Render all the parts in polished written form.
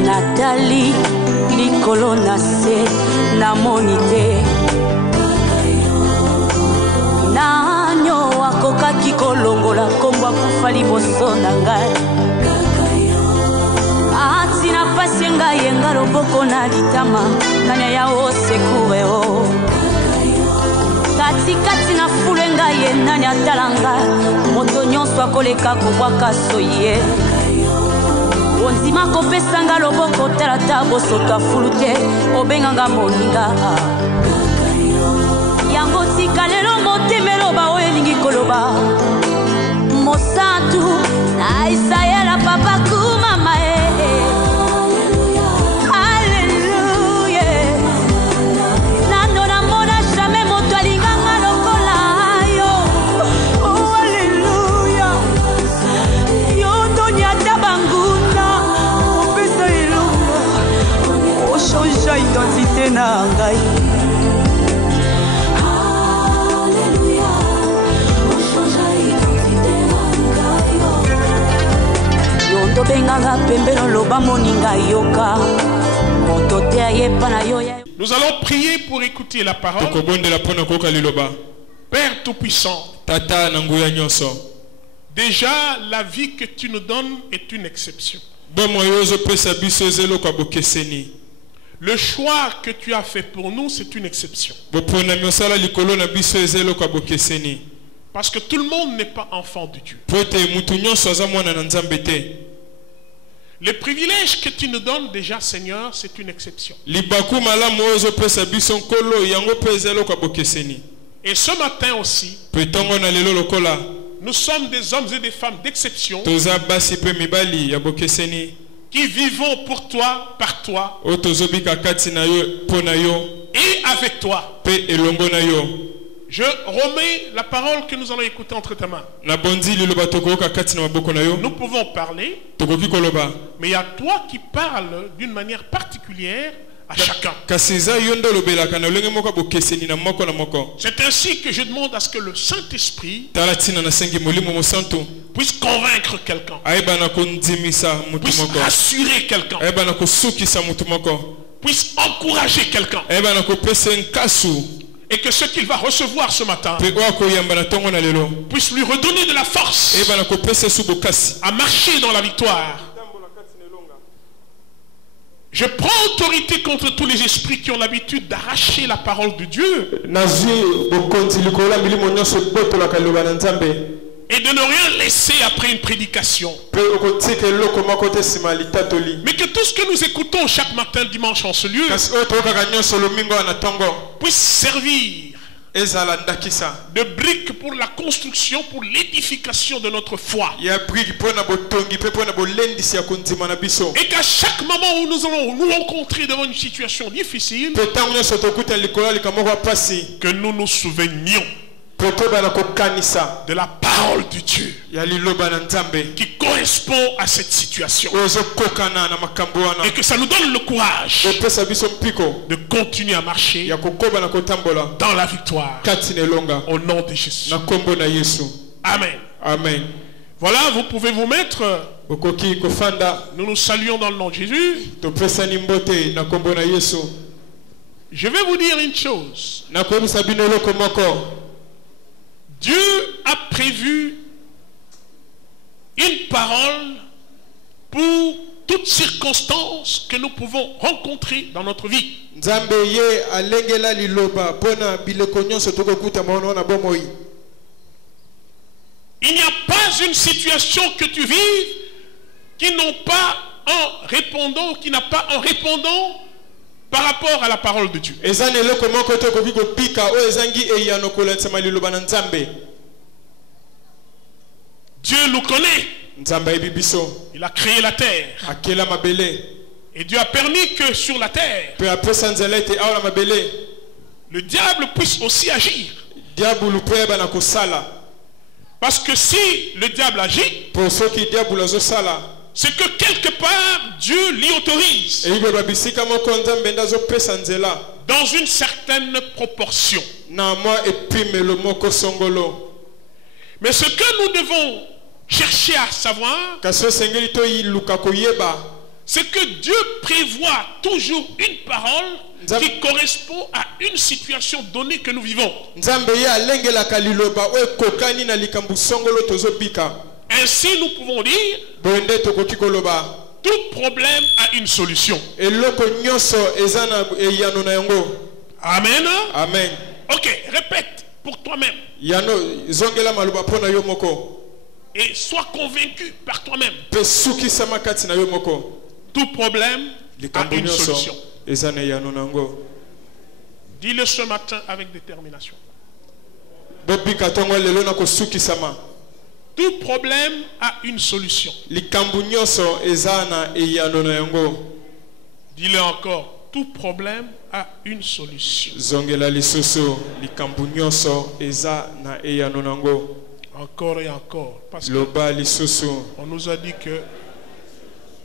Nathalie likolo na se na monite nanyo akokaki kolongola kombo akufa liboso na ngai atina pasi ngai yenga loboko na litama nani ya osekure o katikati na fule ngai ye nani atalanga moto nyonso akoleka kobwaka soye Onzima kopesanga loboko talata bosoto afulu te obenganga moninga yango tika lelo motemelo baoyo elingi koloba mosantu na Isaela papa kumama Alleluia nando na mona jamais moto alinganga lokola yo oh Alleluia yo tonya tabangu change identité na ngai Alléluia on change identité na ngai yondo benganga pembelo loba moninga yoka moto te ayepa na yo. Nous allons prier pour écouter la parole. Père Tout-Puissant, Tata nanguya nyonso. Déjà la vie que tu nous donnes est une exception. Le choix que tu as fait pour nous, c'est une exception. Parce que tout le monde n'est pas enfant de Dieu. Les privilèges que tu nous donnes déjà, Seigneur, c'est une exception. Et ce matin aussi, nous sommes des hommes et des femmes d'exception qui vivons pour toi, par toi, et avec toi. Je remets la parole que nous allons écouter entre tes mains. Nous pouvons parler, mais il y a toi qui parles d'une manière particulière à chacun. C'est ainsi que je demande à ce que le Saint-Esprit puisse convaincre quelqu'un, puisse rassurer quelqu'un, puisse encourager quelqu'un, et que ce qu'il va recevoir ce matin puisse lui redonner de la force à marcher dans la victoire. Je prends autorité contre tous les esprits qui ont l'habitude d'arracher la parole de Dieu et de ne rien laisser après une prédication. Mais que tout ce que nous écoutons chaque matin, dimanche en ce lieu puisse servir de briques pour la construction, pour l'édification de notre foi. Et qu'à chaque moment où nous allons nous rencontrer devant une situation difficile, que nous nous souvenions de la parole de Dieu qui correspond à cette situation, et que ça nous donne le courage de continuer à marcher dans la victoire au nom de Jésus. Amen. Amen. Voilà, vous pouvez vous mettre. Nous nous saluons dans le nom de Jésus. Je vais vous dire une chose. Dieu a prévu une parole pour toutes circonstances que nous pouvons rencontrer dans notre vie. Il n'y a pas une situation que tu vives qui n'a pas un répondant par rapport à la parole de Dieu. Dieu nous connaît. Il a créé la terre. Et Dieu a permis que sur la terre, le diable puisse aussi agir. Parce que si le diable agit, c'est que quelque part Dieu l'y autorise. Dans une certaine proportion. Mais ce que nous devons chercher à savoir, c'est que Dieu prévoit toujours une parole qui correspond à une situation donnée que nous vivons. Ainsi, nous pouvons dire, tout problème a une solution. Amen. Amen. Ok, répète pour toi-même. Et sois convaincu par toi-même. Tout problème a une solution. Dis-le ce matin avec détermination. Tout problème a une solution. Dis-le encore. Tout problème a une solution. Encore et encore. Parce qu'on nous a dit que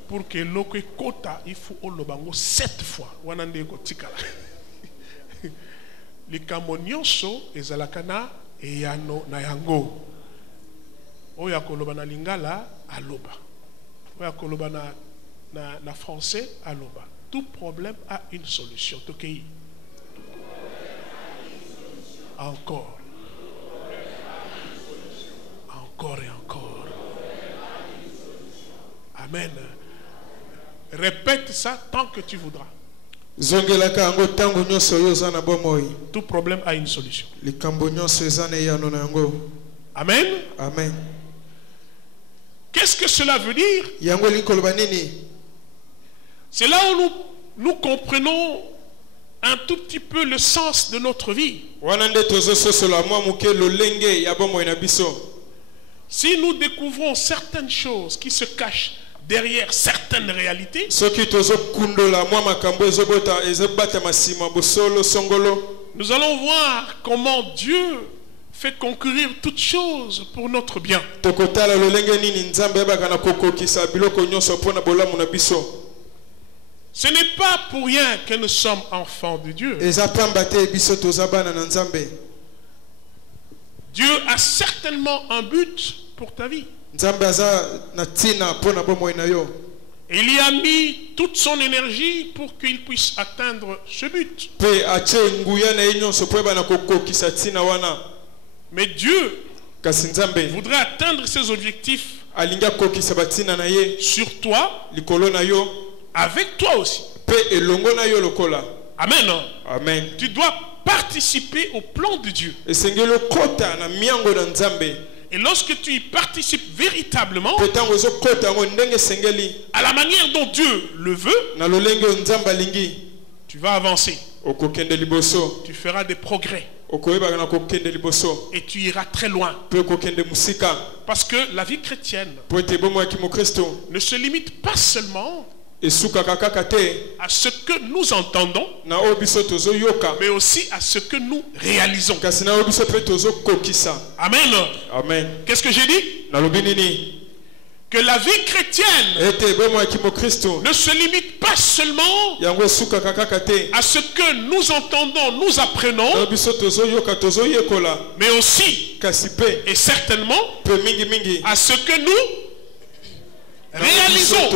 pour que l'eau kota, il faut au lobango 7 fois. Les kamonyonso ezalakana et yano na yango. Oya koloba na lingala aloba. Oya koloba na français aloba. Tout problème a une solution. Tokei. Encore. Encore et encore. Amen. Répète ça tant que tu voudras. Tout problème a une solution. Amen. Amen. Qu'est-ce que cela veut dire? C'est là où nous comprenons un tout petit peu le sens de notre vie. Si nous découvrons certaines choses qui se cachent derrière certaines réalités, nous allons voir comment Dieu fait concourir toutes choses pour notre bien. Ce n'est pas pour rien que nous sommes enfants de Dieu. Dieu a certainement un but pour ta vie. Et il y a mis toute son énergie pour qu'il puisse atteindre ce but. Mais Dieu voudrait atteindre ses objectifs sur toi, avec toi aussi. Amen. Amen. Tu dois participer au plan de Dieu. Et lorsque tu y participes véritablement, à la manière dont Dieu le veut, tu vas avancer. Tu feras des progrès. Et tu iras très loin. Parce que la vie chrétienne ne se limite pas seulement à ce que nous entendons, mais aussi à ce que nous réalisons. Amen. Amen. Qu'est-ce que j'ai dit? Que la vie chrétienne ne se limite pas seulement à ce que nous entendons, nous apprenons, mais aussi et certainement à ce que nous réalisons.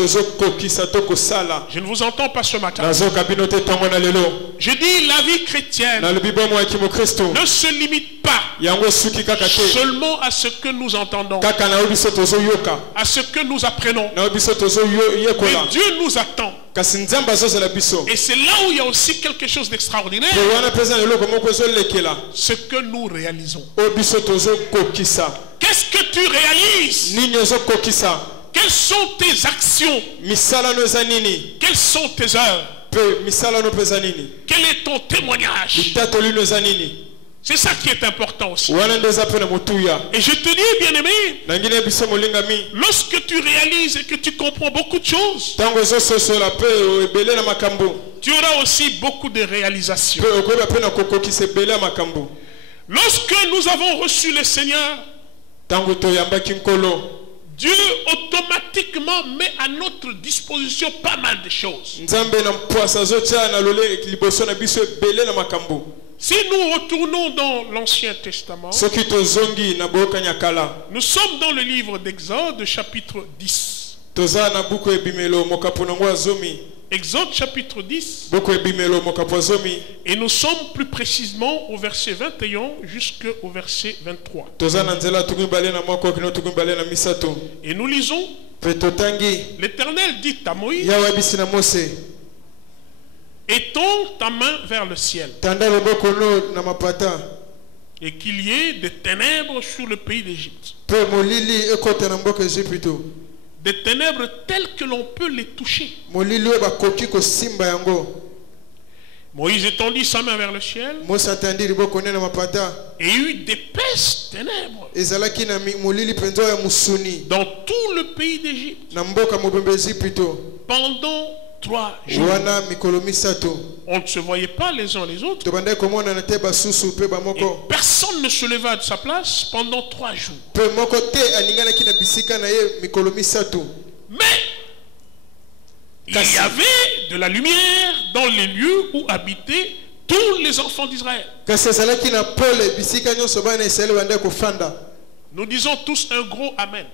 Je ne vous entends pas ce matin. Je dis la vie chrétienne ne se limite pas seulement à ce que nous entendons, à ce que nous apprenons. Mais Dieu nous attend. Et c'est là où il y a aussi quelque chose d'extraordinaire. Ce que nous réalisons. Qu'est-ce que tu réalises? Quelles sont tes actions? Quelles sont tes œuvres? Quel est ton témoignage? C'est ça qui est important aussi. Et je te dis, bien-aimé, lorsque tu réalises et que tu comprends beaucoup de choses, tu auras aussi beaucoup de réalisations. Lorsque nous avons reçu le Seigneur, Dieu automatiquement met à notre disposition pas mal de choses. Si nous retournons dans l'Ancien Testament, nous sommes dans le livre d'Exode, chapitre 10. Exode chapitre 10. Et nous sommes plus précisément au verset 21 jusqu'au verset 23. Et nous lisons: l'Éternel dit à Moïse: étends ta main vers le ciel, et qu'il y ait des ténèbres sur le pays d'Égypte. Des ténèbres telles que l'on peut les toucher. Moïse étendit sa main vers le ciel, et eut d'épaisses ténèbres dans tout le pays d'Égypte pendant 3 jours. On ne se voyait pas les uns les autres, et personne ne se leva de sa place pendant 3 jours. Mais il y avait de la lumière dans les lieux où habitaient tous les enfants d'Israël. Nous disons tous un gros Amen.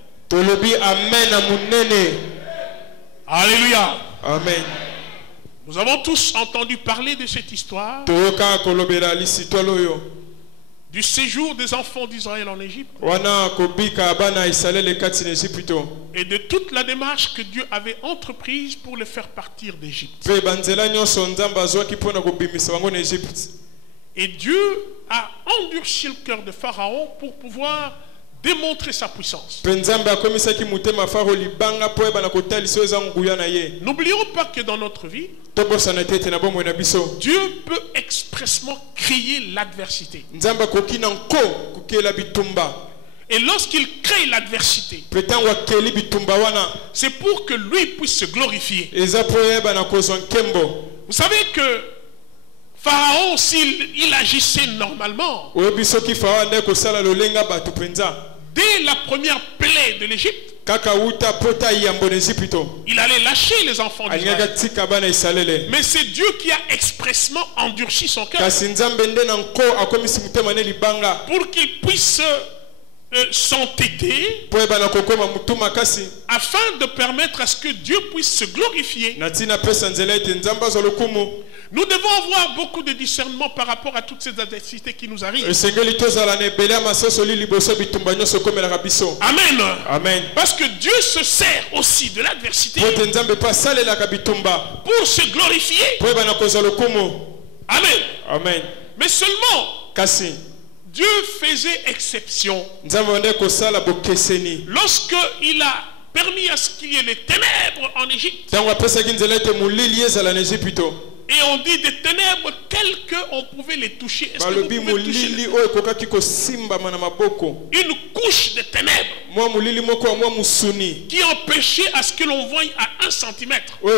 Alléluia. Amen. Nous avons tous entendu parler de cette histoire du séjour des enfants d'Israël en Égypte et de toute la démarche que Dieu avait entreprise pour les faire partir d'Égypte. Et Dieu a endurci le cœur de Pharaon pour pouvoir démontrer sa puissance. N'oublions pas que dans notre vie, Dieu peut expressement créer l'adversité. Et lorsqu'il crée l'adversité, c'est pour que lui puisse se glorifier. Vous savez que Pharaon, s'il agissait normalement, dès la première plaie de l'Égypte, il allait lâcher les enfants d'Israël. Mais c'est Dieu qui a expressement endurci son cœur pour qu'il puisse s'entêter afin de permettre à ce que Dieu puisse se glorifier. Nous devons avoir beaucoup de discernement par rapport à toutes ces adversités qui nous arrivent. Amen. Amen. Parce que Dieu se sert aussi de l'adversité pour se glorifier. Amen. Amen. Mais seulement, Dieu faisait exception lorsque il a permis à ce qu'il y ait des ténèbres en Égypte. Et on dit des ténèbres telles qu'on pouvait les toucher. Est-ce que vous pouvez toucher une couche de ténèbres qui empêchait à ce que l'on voie à 1 centimètre. Mais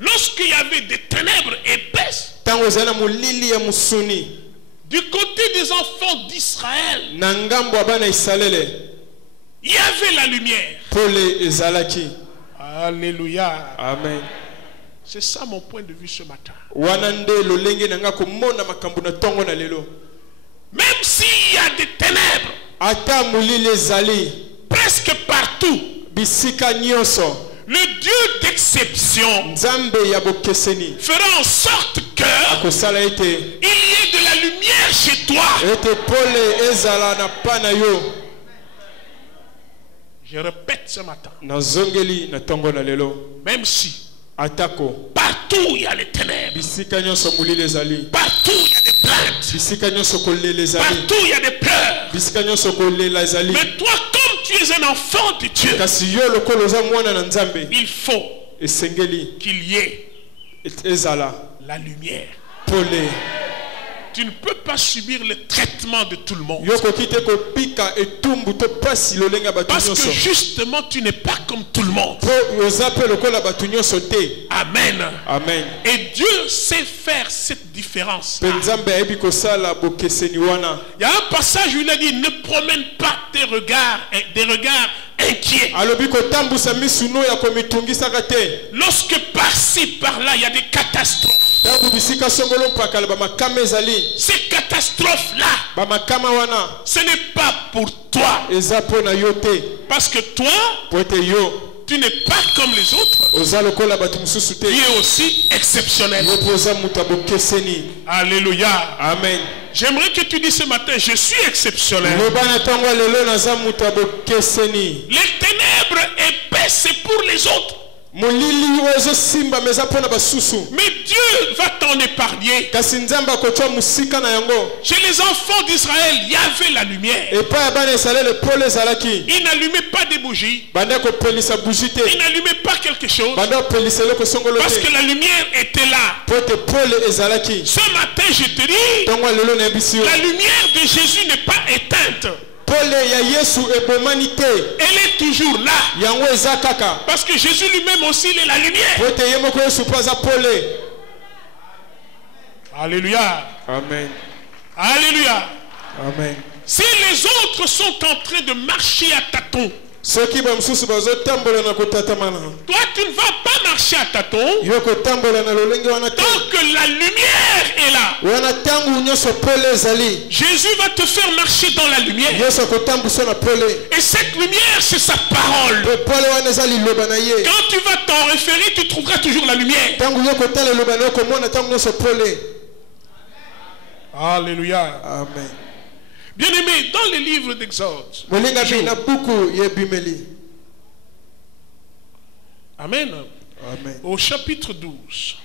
lorsqu'il y avait des ténèbres épaisses, du côté des enfants d'Israël, il y avait la lumière. Alléluia. Amen. C'est ça mon point de vue ce matin. Même s'il y a des ténèbres presque partout, le Dieu d'exception fera en sorte qu'il y ait de la lumière chez toi. Je répète ce matin. Même si partout il y a les ténèbres, partout il y a des plaintes, partout il y a des pleurs, mais toi, comme tu es un enfant de Dieu, il faut qu'il y ait la lumière. Tu ne peux pas subir le traitement de tout le monde. Parce que justement, tu n'es pas comme tout le monde. Amen. Amen. Et Dieu sait faire cette différence. Il y a un passage où il a dit, ne promène pas des regards inquiets. Lorsque par-ci, par-là, il y a des catastrophes. Ces catastrophes-là, ce n'est pas pour toi. Parce que toi, tu n'es pas comme les autres. Tu es aussi exceptionnel. Alléluia. Amen. J'aimerais que tu dises ce matin, je suis exceptionnel. Les ténèbres épaisses, c'est pour les autres. Mais Dieu va t'en épargner. Chez les enfants d'Israël, il y avait la lumière. Ils n'allumaient pas des bougies. Ils n'allumaient pas quelque chose. Parce que la lumière était là. Ce matin, je te dis, la lumière de Jésus n'est pas éteinte. Elle est toujours là. Parce que Jésus lui-même aussi, il est la lumière. Alléluia. Amen. Alléluia. Amen. Si les autres sont en train de marcher à tâtons, toi tu ne vas pas marcher à tâtons tant que la lumière est là. Jésus va te faire marcher dans la lumière. Et cette lumière, c'est sa parole. Quand tu vas t'en référer, tu trouveras toujours la lumière. Alléluia. Amen. Bien-aimé, dans les livres d'Exode, Amen. Amen. Au chapitre 12,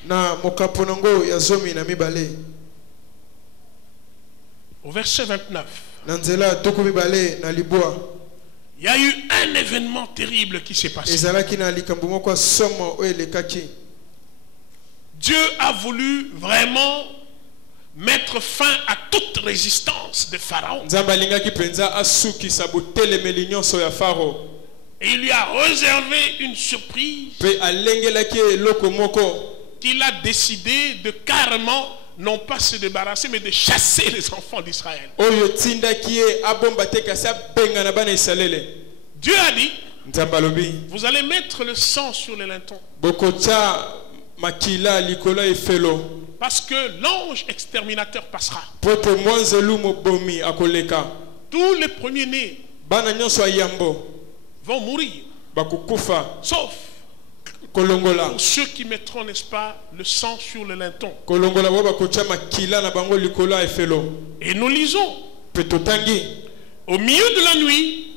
au verset 29, il y a eu un événement terrible qui s'est passé. Dieu a voulu vraiment mettre fin à toute résistance de Pharaon. Et il lui a réservé une surprise qu'il a décidé de carrément non pas se débarrasser mais de chasser les enfants d'Israël. Dieu a dit, vous allez mettre le sang sur les lintons. Parce que l'ange exterminateur passera. Tous les premiers-nés vont mourir. Sauf pour ceux qui mettront, n'est-ce pas, le sang sur le linton. Et nous lisons, au milieu de la nuit,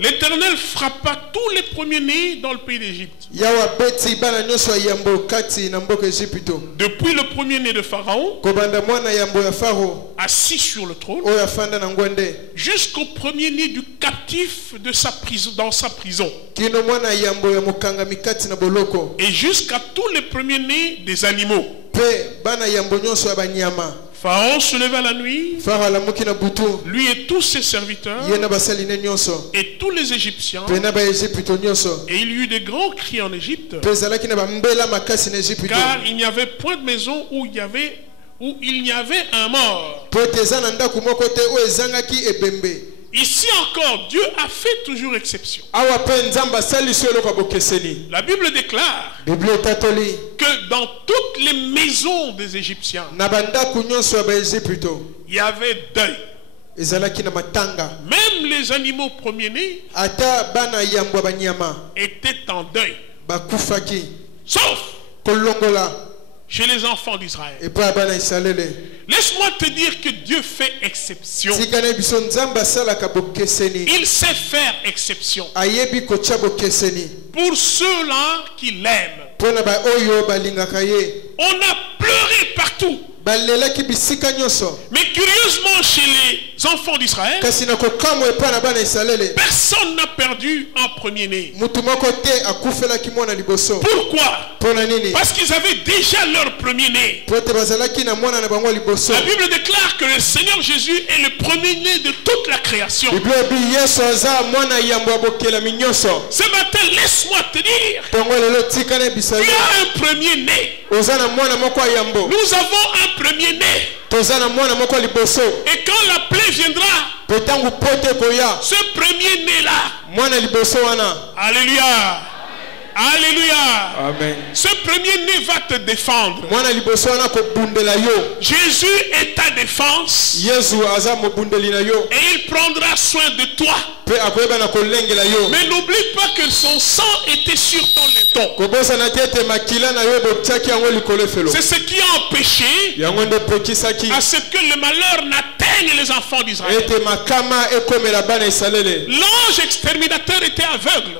l'Éternel frappa tous les premiers-nés dans le pays d'Égypte. Depuis le premier-né de Pharaon, assis sur le trône, jusqu'au premier-né du captif de sa prison, dans sa prison. Et jusqu'à tous les premiers-nés des animaux. Pharaon se leva la nuit, lui et tous ses serviteurs, et tous les Égyptiens, et il y eut des grands cris en Égypte, car il n'y avait point de maison où il y avait un mort. Ici encore, Dieu a fait toujours exception. La Bible déclare que dans toutes les maisons des Égyptiens, il y avait deuil. Même les animaux premiers-nés étaient en deuil. Sauf chez les enfants d'Israël. Laisse-moi te dire que Dieu fait exception. Il sait faire exception. Pour ceux-là qui l'aiment. On a pleuré partout. Mais curieusement, chez les enfants d'Israël, personne n'a perdu un premier-né. Pourquoi? Parce qu'ils avaient déjà leur premier-né. La Bible déclare que le Seigneur Jésus est le premier-né de toute la création. Ce matin, laisse-moi te dire, tu as un premier-né. Nous avons un premier-né. Et quand la plaie viendra, ce premier-né-là, alléluia, alléluia, amen. Ce premier-né va te défendre. Jésus est ta défense. Et il prendra soin de toi. Mais n'oublie pas que son sang était sur ton linton. C'est ce qui a empêché à ce que le malheur n'atteigne les enfants d'Israël. L'ange exterminateur était aveugle.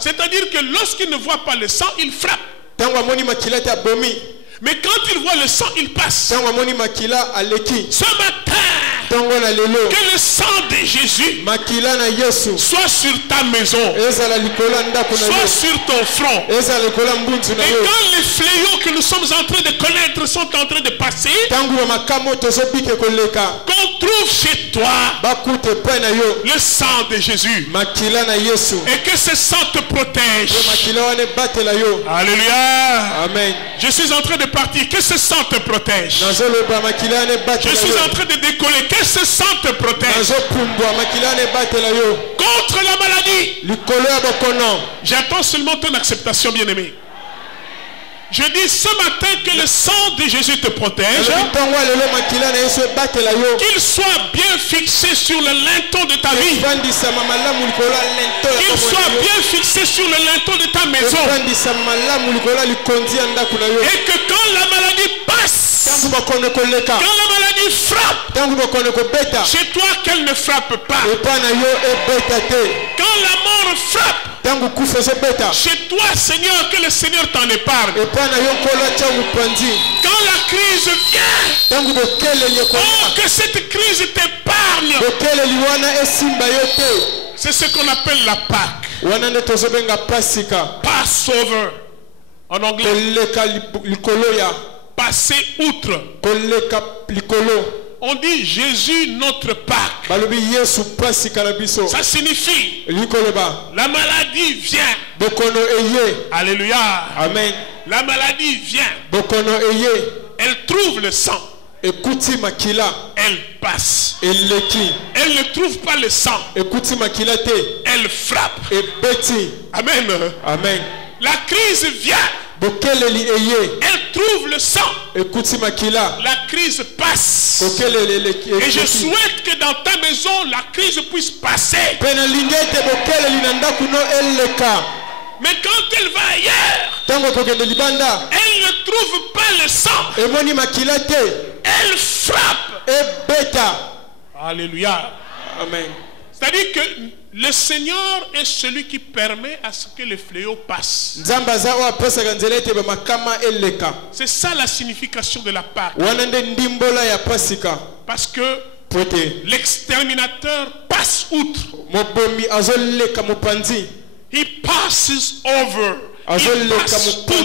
C'est-à-dire que lorsqu'il ne voit pas le sang, il frappe. Mais quand il voit le sang, il passe. Ce matin, que le sang de Jésus soit sur ta maison, soit sur ton front. Et quand les fléaux que nous sommes en train de connaître sont en train de passer, qu'on trouve chez toi le sang de Jésus, et que ce sang te protège. Alléluia. Amen. Je suis en train de partir, que ce sang te protège. Je suis en train de décoller, que ce sang te protège. Contre la maladie. J'attends seulement ton acceptation, bien-aimé. Je dis ce matin que le sang de Jésus te protège. Qu'il soit bien fixé sur le linteau de ta vie. Qu'il soit bien fixé sur le linteau de ta maison. Et que quand la maladie passe, quand la maladie frappe, chez toi qu'elle ne frappe pas. Quand la mort frappe, chez toi, Seigneur, que le Seigneur t'en épargne. Quand la crise vient, oh, que cette crise t'épargne. C'est ce qu'on appelle la Pâque. Passover en anglais. Passer outre. On dit Jésus notre Pâque. Ça signifie la maladie vient. Alléluia. Amen. La maladie vient. Elle trouve le sang. Elle passe. Elle ne trouve pas le sang. Elle frappe. Amen. Amen. La crise vient. Elle trouve le sang. La crise passe. Et je souhaite que dans ta maison, la crise puisse passer. Mais quand elle va ailleurs, elle ne trouve pas le sang. Elle frappe. Alléluia. Amen. C'est-à-dire que le Seigneur est celui qui permet à ce que le fléau passe. C'est ça la signification de la Pâque. Parce que l'exterminateur passe outre. He passes over. Il passe outre.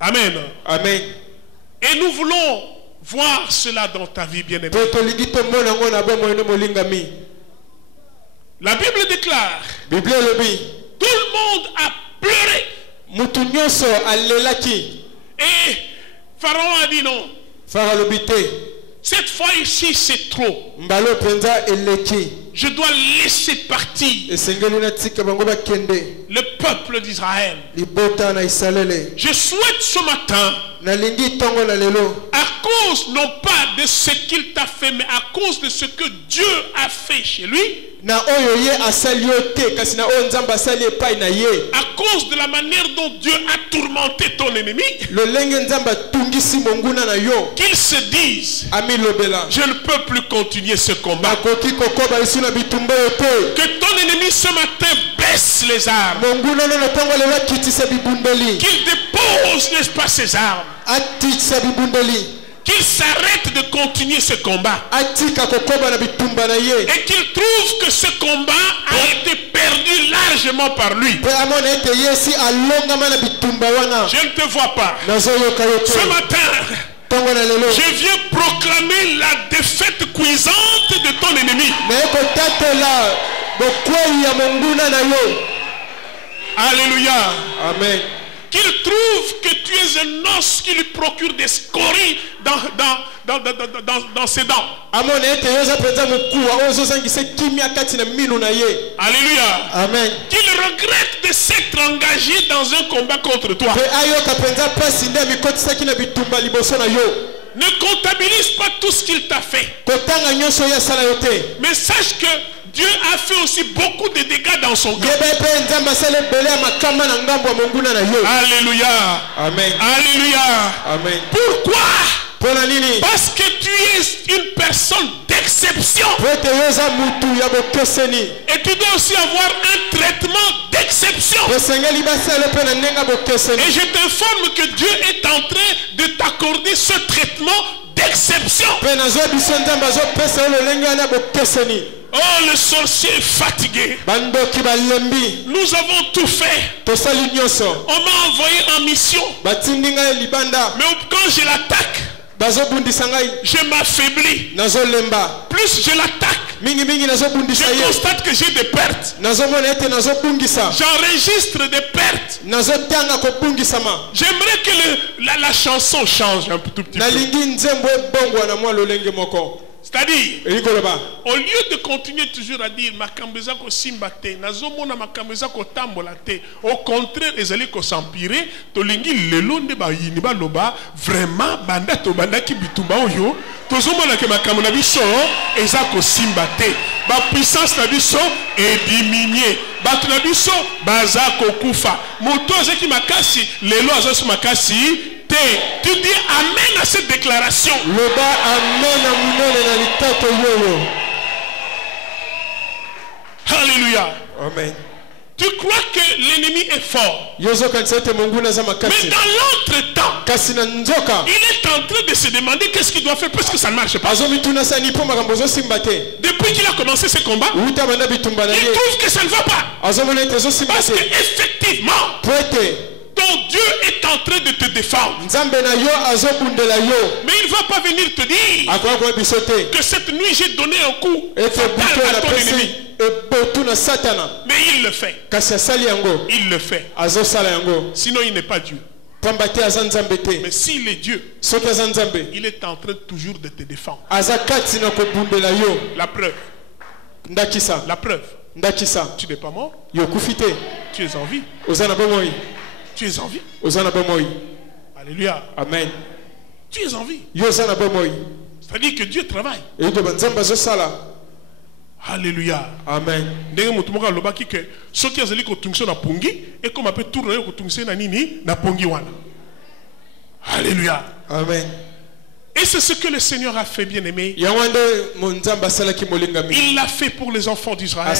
Amen. Amen. Et nous voulons voir cela dans ta vie, bien-aimée. La Bible déclare, tout le monde a pleuré. Et Pharaon a dit non. Cette fois ici, c'est trop. Je dois laisser partir le peuple d'Israël. Je souhaite ce matin, à cause non pas de ce qu'il t'a fait, mais à cause de ce que Dieu a fait chez lui, à cause de la manière dont Dieu a tourmenté ton ennemi, qu'il se dise, je ne peux plus continuer ce combat. Que ton ennemi ce matin baisse laisse les armes. Qu'il dépose, n'est-ce pas, ses armes. Qu'il s'arrête de continuer ce combat. Et qu'il trouve que ce combat a été perdu largement par lui. Je ne te vois pas. Ce matin, je viens proclamer la défaite cuisante de ton ennemi. Alléluia. Amen. Qu'il trouve que tu es un os qui lui procure des scories dans ses dents. Alléluia. Amen. Qu'il regrette de s'être engagé dans un combat contre toi. Ne comptabilise pas tout ce qu'il t'a fait. Mais sache que Dieu a fait aussi beaucoup de dégâts dans son cœur. Alléluia. Amen. Alléluia. Amen. Pourquoi? Parce que tu es une personne d'exception. Et tu dois aussi avoir un traitement d'exception. Et je t'informe que Dieu est en train de t'accorder ce traitement d'exception. Oh, le sorcier est fatigué. Nous avons tout fait. On m'a envoyé en mission. Mais quand je l'attaque, je m'affaiblis. Plus je l'attaque, je constate que j'ai des pertes. J'enregistre des pertes. J'aimerais que la chanson change un tout petit peu. C'est-à-dire, au lieu de continuer toujours à dire Makambeza ko simbate, nazomona Makambeza ko tambolate, au contraire, les alliés ko s'empirer, tolingi lelonde ba yiniba loba, vraiment banda to banda ki bitumba oyo, tozomona ke Makambeza biso eza ko simbate, ba puissance na biso est diminuée, ba na biso baza ko kufa, moto azaki makasi, lelo azasu makasi. Tu dis amen à cette déclaration. Alléluia. Amen. Tu crois que l'ennemi est fort. Mais dans l'entretemps, il est en train de se demander qu'est-ce qu'il doit faire parce que ça ne marche pas. Depuis qu'il a commencé ce combat, il trouve que ça ne va pas. Parce qu'effectivement, ton Dieu est en train de te défendre. Mais il ne va pas venir te dire que cette nuit j'ai donné un coup fatal à ton ennemi. Mais il le fait. Il le fait. Sinon il n'est pas Dieu. Mais s'il est Dieu, il est en train toujours de te défendre. La preuve. La preuve. Tu n'es pas mort. Tu es en vie. Tu es en vie. Alléluia. Amen. Tu es en vie. C'est-à-dire que Dieu travaille. Alléluia. Amen. Alléluia. Amen. Et c'est ce que le Seigneur a fait, bien aimé. Il l'a fait pour les enfants d'Israël.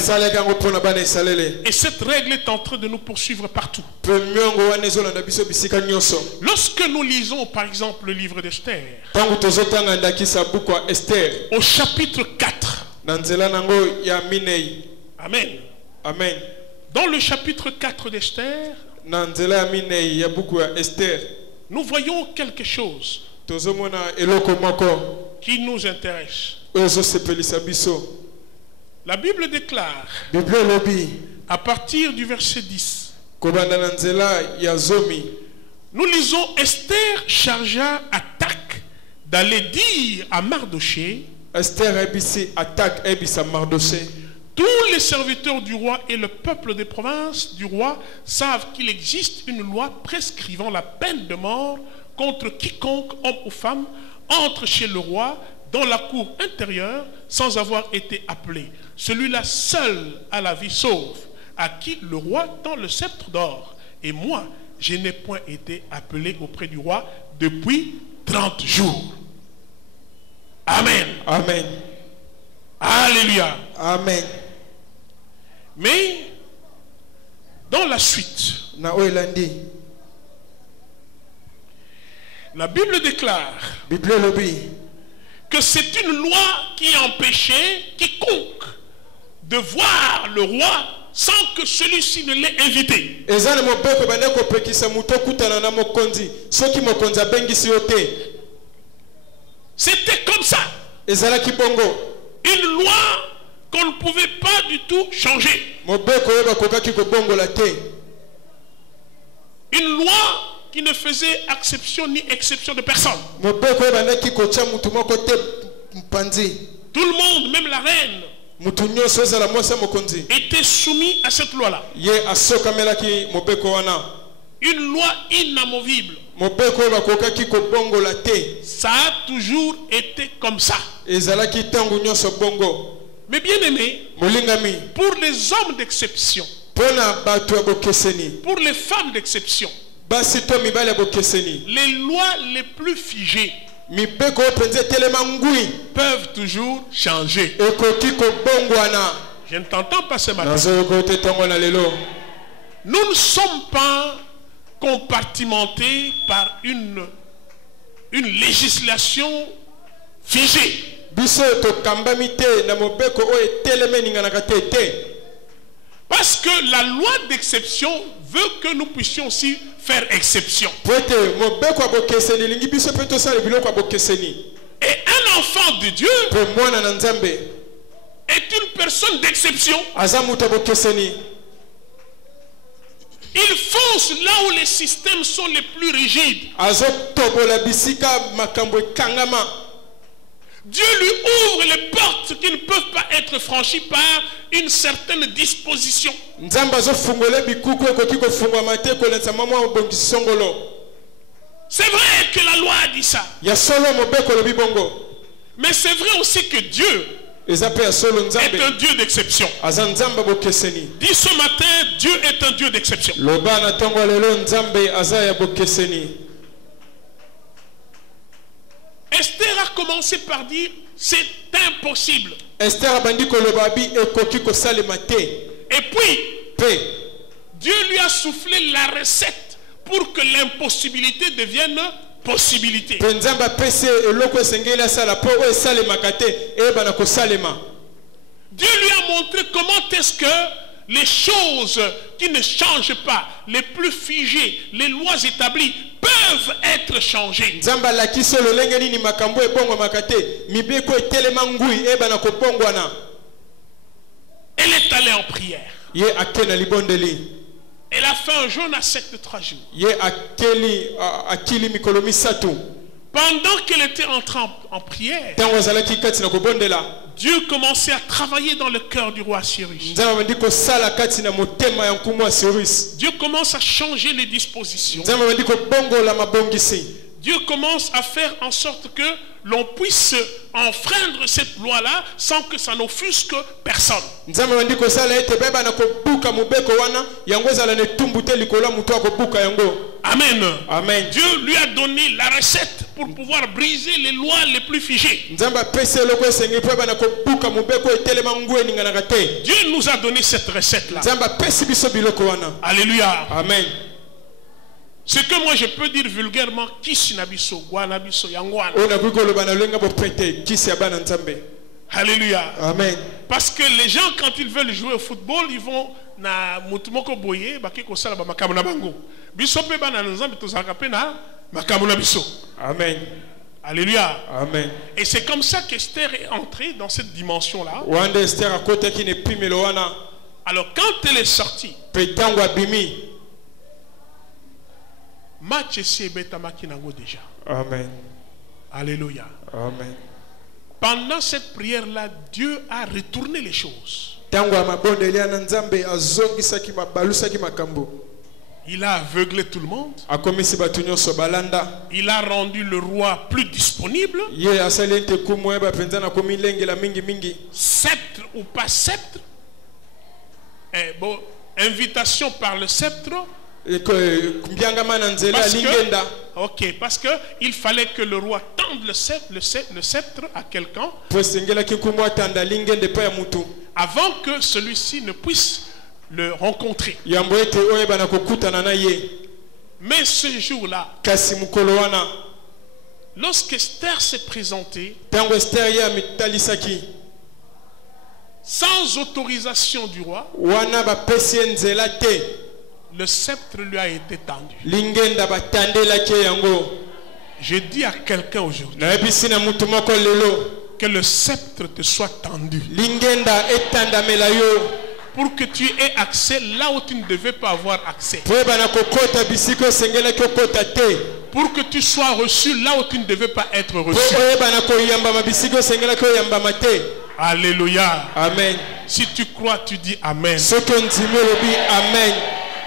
Et cette règle est en train de nous poursuivre partout. Lorsque nous lisons par exemple le livre d'Esther, au chapitre 4, Amen. Amen. Dans le chapitre 4 d'Esther, nous voyons quelque chose qui nous intéresse. La Bible déclare à partir du verset 10, nous lisons: Esther chargea Attaque d'aller dire à Mardoché. Tous les serviteurs du roi et le peuple des provinces du roi savent qu'il existe une loi prescrivant la peine de mort contre quiconque, homme ou femme, entre chez le roi dans la cour intérieure sans avoir été appelé. Celui-là seul a la vie sauve, à qui le roi tend le sceptre d'or. Et moi, je n'ai point été appelé auprès du roi depuis 30 jours. Amen. Amen. Alléluia. Amen. Mais Dans la suite, la Bible déclare que c'est une loi qui empêchait quiconque de voir le roi sans que celui-ci ne l'ait invité. C'était comme ça. Une loi qu'on ne pouvait pas du tout changer. Une loi qui ne faisait exception ni exception de personne. Tout le monde, même la reine, était soumis à cette loi-là. Une loi inamovible. Ça a toujours été comme ça. Mais bien aimé, pour les hommes d'exception, pour les femmes d'exception, les lois les plus figées peuvent toujours changer. Je ne t'entends pas ce matin. Nous ne sommes pas compartimentés par une législation figée. Parce que la loi d'exception veut que nous puissions aussi faire exception. Et un enfant de Dieu est une personne d'exception. Il fonce là où les systèmes sont les plus rigides. Dieu lui ouvre les portes qui ne peuvent pas être franchies par une certaine disposition. C'est vrai que la loi a dit ça. Mais c'est vrai aussi que Dieu est un Dieu d'exception. Dis ce matin, Dieu est un Dieu d'exception. Esther a commencé par dire c'est impossible. Et puis Dieu lui a soufflé la recette pour que l'impossibilité devienne possibilité. Dieu lui a montré comment est-ce que les choses qui ne changent pas, les plus figées, les lois établies, peuvent être changées. Elle est allée en prière. Elle a fait un jeûne à sec de 3 jours. Pendant qu'elle était entrée en prière, Dieu commençait à travailler dans le cœur du roi Cyrus. Dieu commence à changer les dispositions. Dieu commence à faire en sorte que l'on puisse enfreindre cette loi-là sans que ça n'offusque personne. Amen. Amen. Dieu lui a donné la recette pour pouvoir briser les lois les plus figées. Dieu nous a donné cette recette-là. Alléluia. Amen. Ce que moi je peux dire vulgairement, alléluia. Amen. Parce que les gens, quand ils veulent jouer au football, ils vont na mutumoko boye bakiko sala ba makamu na bango. Biso pe bana nzambe tozaka pe na makamu na biso. Amen. Alléluia. Amen. Et c'est comme ça qu'Esther est entrée dans cette dimension-là. Alors quand elle est sortie, déjà. Amen. Alléluia. Amen. Pendant cette prière-là, Dieu a retourné les choses. Il a aveuglé tout le monde. Il a rendu le roi plus disponible. Sceptre ou pas sceptre. Bon, invitation par le sceptre. Parce que il fallait que le roi tende le sceptre à quelqu'un avant que celui-ci ne puisse le rencontrer. Mais ce jour-là, lorsqu'Esther s'est présentée, sans autorisation du roi, le sceptre lui a été tendu. Je dis à quelqu'un aujourd'hui que le sceptre te soit tendu, pour que tu aies accès là où tu ne devais pas avoir accès, pour que tu sois reçu là où tu ne devais pas être reçu. Alléluia. Amen. Si tu crois, tu dis Amen. Amen.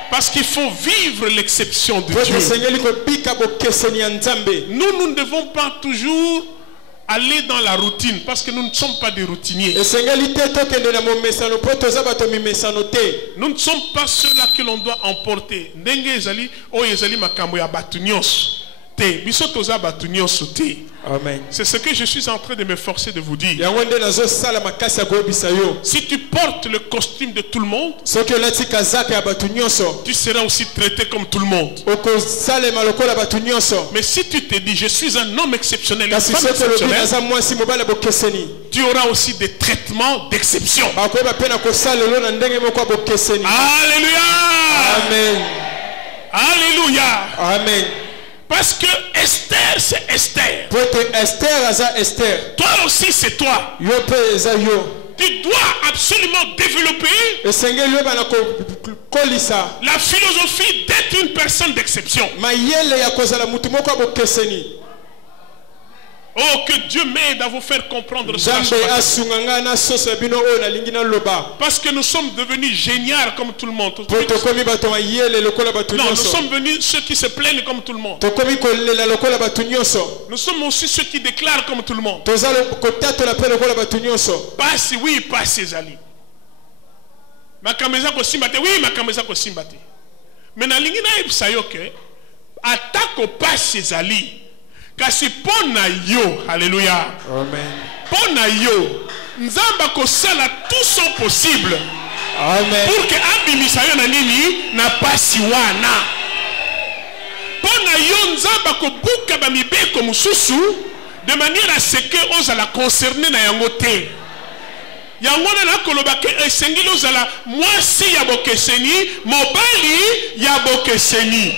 Parce qu'il faut vivre l'exception de Dieu. Nous ne devons pas toujours aller dans la routine, parce que nous ne sommes pas des routiniers. Nous ne sommes pas ceux-là que l'on doit emporter. Amen. C'est ce que je suis en train de me forcer de vous dire. Si tu portes le costume de tout le monde, tu seras aussi traité comme tout le monde. Mais si tu te dis je suis un homme exceptionnel, une femme exceptionnelle, tu auras aussi des traitements d'exception. Alléluia. Amen. Alléluia. Amen. Parce que Esther, c'est Esther. Toi aussi, c'est toi. Tu dois absolument développer la philosophie d'être une personne d'exception. Oh, que Dieu m'aide à vous faire comprendre cela. Parce que nous sommes devenus géniaux comme tout le monde. Non, nous sommes devenus ceux qui se plaignent comme tout le monde. Nous sommes aussi ceux qui déclarent comme tout le monde. Passe, oui, passe ses alliés. Makameza ko simbate, oui, makameza ko simbate. Mais na lingina ipsayoke, attaque au passe ses alliés. Kasi pona yo, alléluia. Amen. Pona yo, nzamba ko sala tout son possible. Amen. Pour que abimisa yo na nini na pasi wana. Pona yo nzamba ko buka ba mibeko mususu de manière à ce que ozala concerné na yango te. Yango na koloba ke esengili ozala mwasi ya bokeseni, mobali ya bokeseni.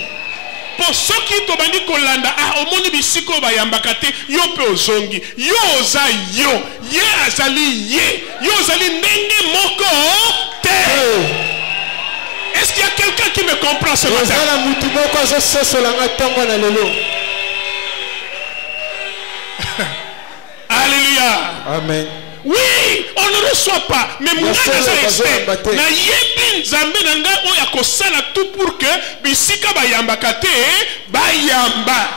Pour ceux qui te bandi kolanda omoni bisiko bayambaka te yo pe ozongi yo oza yo ye azali ye yo ozali ndenge moko te. Est-ce qu'il y a quelqu'un qui me comprend ce matin? Alléluia. Amen. Oui, on ne reçoit pas. Mais moi, na yebi nzambe nanga oya kosala tout pour que bisika bayamba kate bayamba.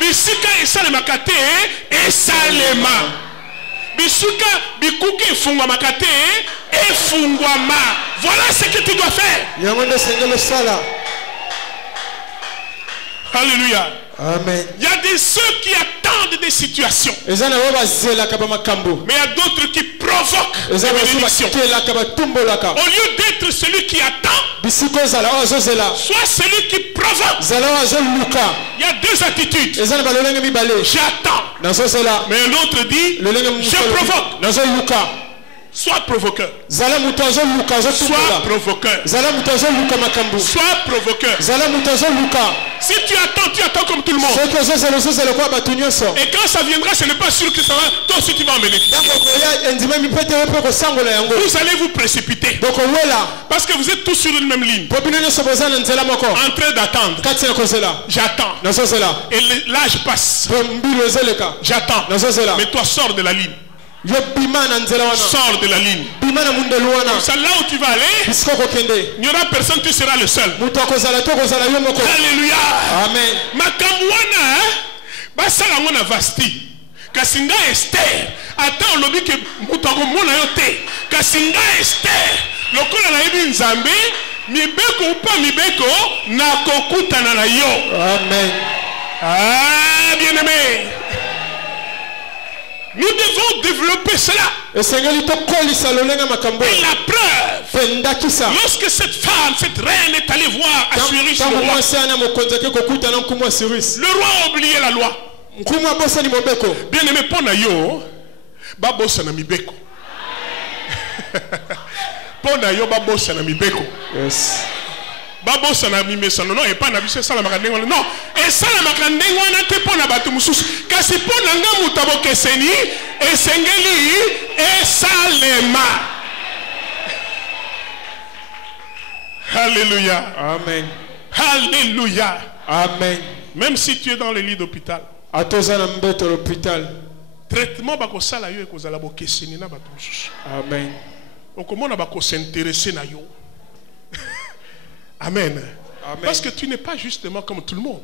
Bisika esalema kate esalema. Bisika bikuki efungwa makate efungwama. Voilà ce que tu dois faire. Alléluia. Amen. Il y a des ceux qui attendent des situations. Mais il y a d'autres qui provoquent des bénédictions. Au lieu d'être celui qui attend, soit celui qui provoque. Il y a deux attitudes. J'attends. Mais l'autre dit, je provoque. Sois provoqueur. Sois provoqueur. Sois provoqueur. Si tu attends comme tout le monde. Et quand ça viendra, ce n'est pas sûr que ça va. Toi aussi tu vas en bénéficier. Vous allez vous précipiter. Parce que vous êtes tous sur une même ligne. En train d'attendre. J'attends. Et l'âge passe. J'attends. Mais toi sors de la ligne. Sors de la ligne. C'est là où tu vas aller. Il n'y aura personne, tu seras le seul. Alléluia. Amen. Makamwana basala ngona vasti. Kasinga Esther. Attends lobi ke mutango mona yote. Kasinga Esther. Lokola na yebi nzambe mibeko upa mibeko na kokutana na yo. Amen. Ah bien-aimé. Nous devons développer cela. Et la preuve, Lorsque cette femme, cette reine est allée voir Assuérus, le roi a oublié la loi. Bien aimé, pona yo, babosa na mibeko. Pona yo, babosa na mibeko. Yes. Babosa na mimesa non et pas na biso sala makandengwa non et sala makandengwa na te pona batu mususu kasi pona nga mutabo keseni esengeli esalema. Alléluia. Amen. Alléluia. Amen. Même si tu es dans le lit d'hôpital, traitement bako sala yo ekozala bo keseni na batu mususu. Amen. Okomona bako s'intéresser na yo. Amen. Amen. Parce que tu n'es pas justement comme tout le monde.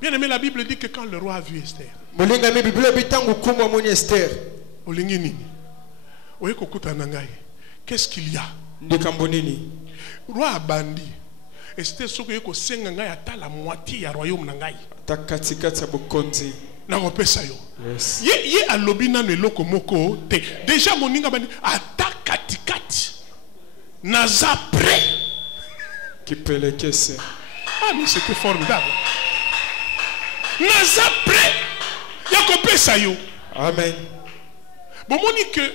Bien aimé, la Bible dit que quand le roi a vu Esther, qu'est-ce qu'il y a? Roi a bandi. Esther soko yeko senga ngai ata la moitié ya royaume na ngai. Na kopesa yo. Yes. Ye alobi na eloko moko te. Déjà moninga bandi ata katikati. Naza prêt. Qui peut les caisser. Ah mais c'était formidable. Naza prêt. Yako pesa yo. Amen. Bon moni que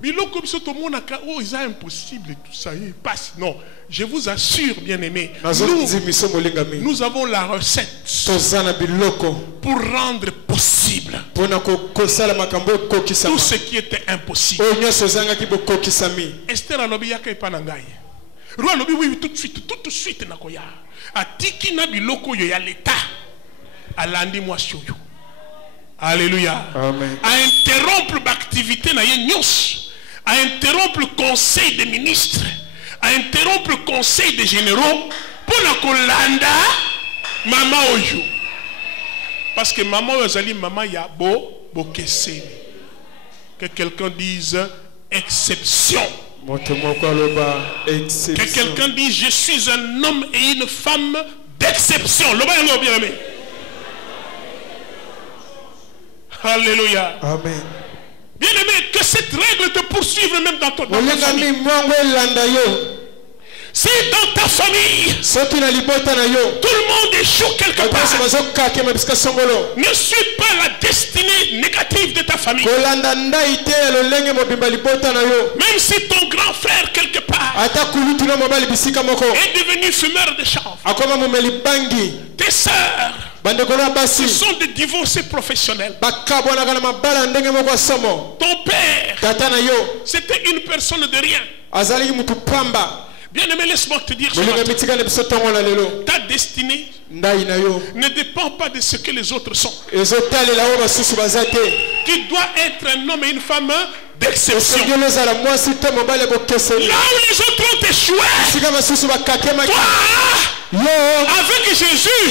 biloko biso to monaka oh c'est impossible et tout ça il passe non. Je vous assure bien aimé. Nous avons la recette pour rendre possible tout ce qui était impossible. Esther alobi yaka ipanangai. Roi alobi oui tout de suite nakoya. Atiki na biloko yo ya l'état. Alandi mwasho yo. Alléluia. Amen. À interrompre l'activité na ye nyos. À interrompre le conseil des ministres. À interrompre le conseil des généraux pour la kolanda maman oyo. Parce que maman ozali maman ya bo kese. Que quelqu'un dise exception. Que quelqu'un dise je suis un homme et une femme d'exception. Le bien bien aimé. Alléluia. Amen. Bien aimé, que cette règle te poursuive même dans ta famille. Si dans ta famille, tout le monde échoue quelque part, ne suis pas la destinée négative de ta famille. Même si ton grand frère quelque part est devenu fumeur de chanvre, tes sœurs, ce sont des divorcés professionnels. Ton père, c'était une personne de rien. Bien aimé, laisse-moi te dire ta destinée ne dépend pas de ce que les autres sont. Tu dois être un homme et une femme d'exception. Là où les autres ont échoué, toi, avec Jésus,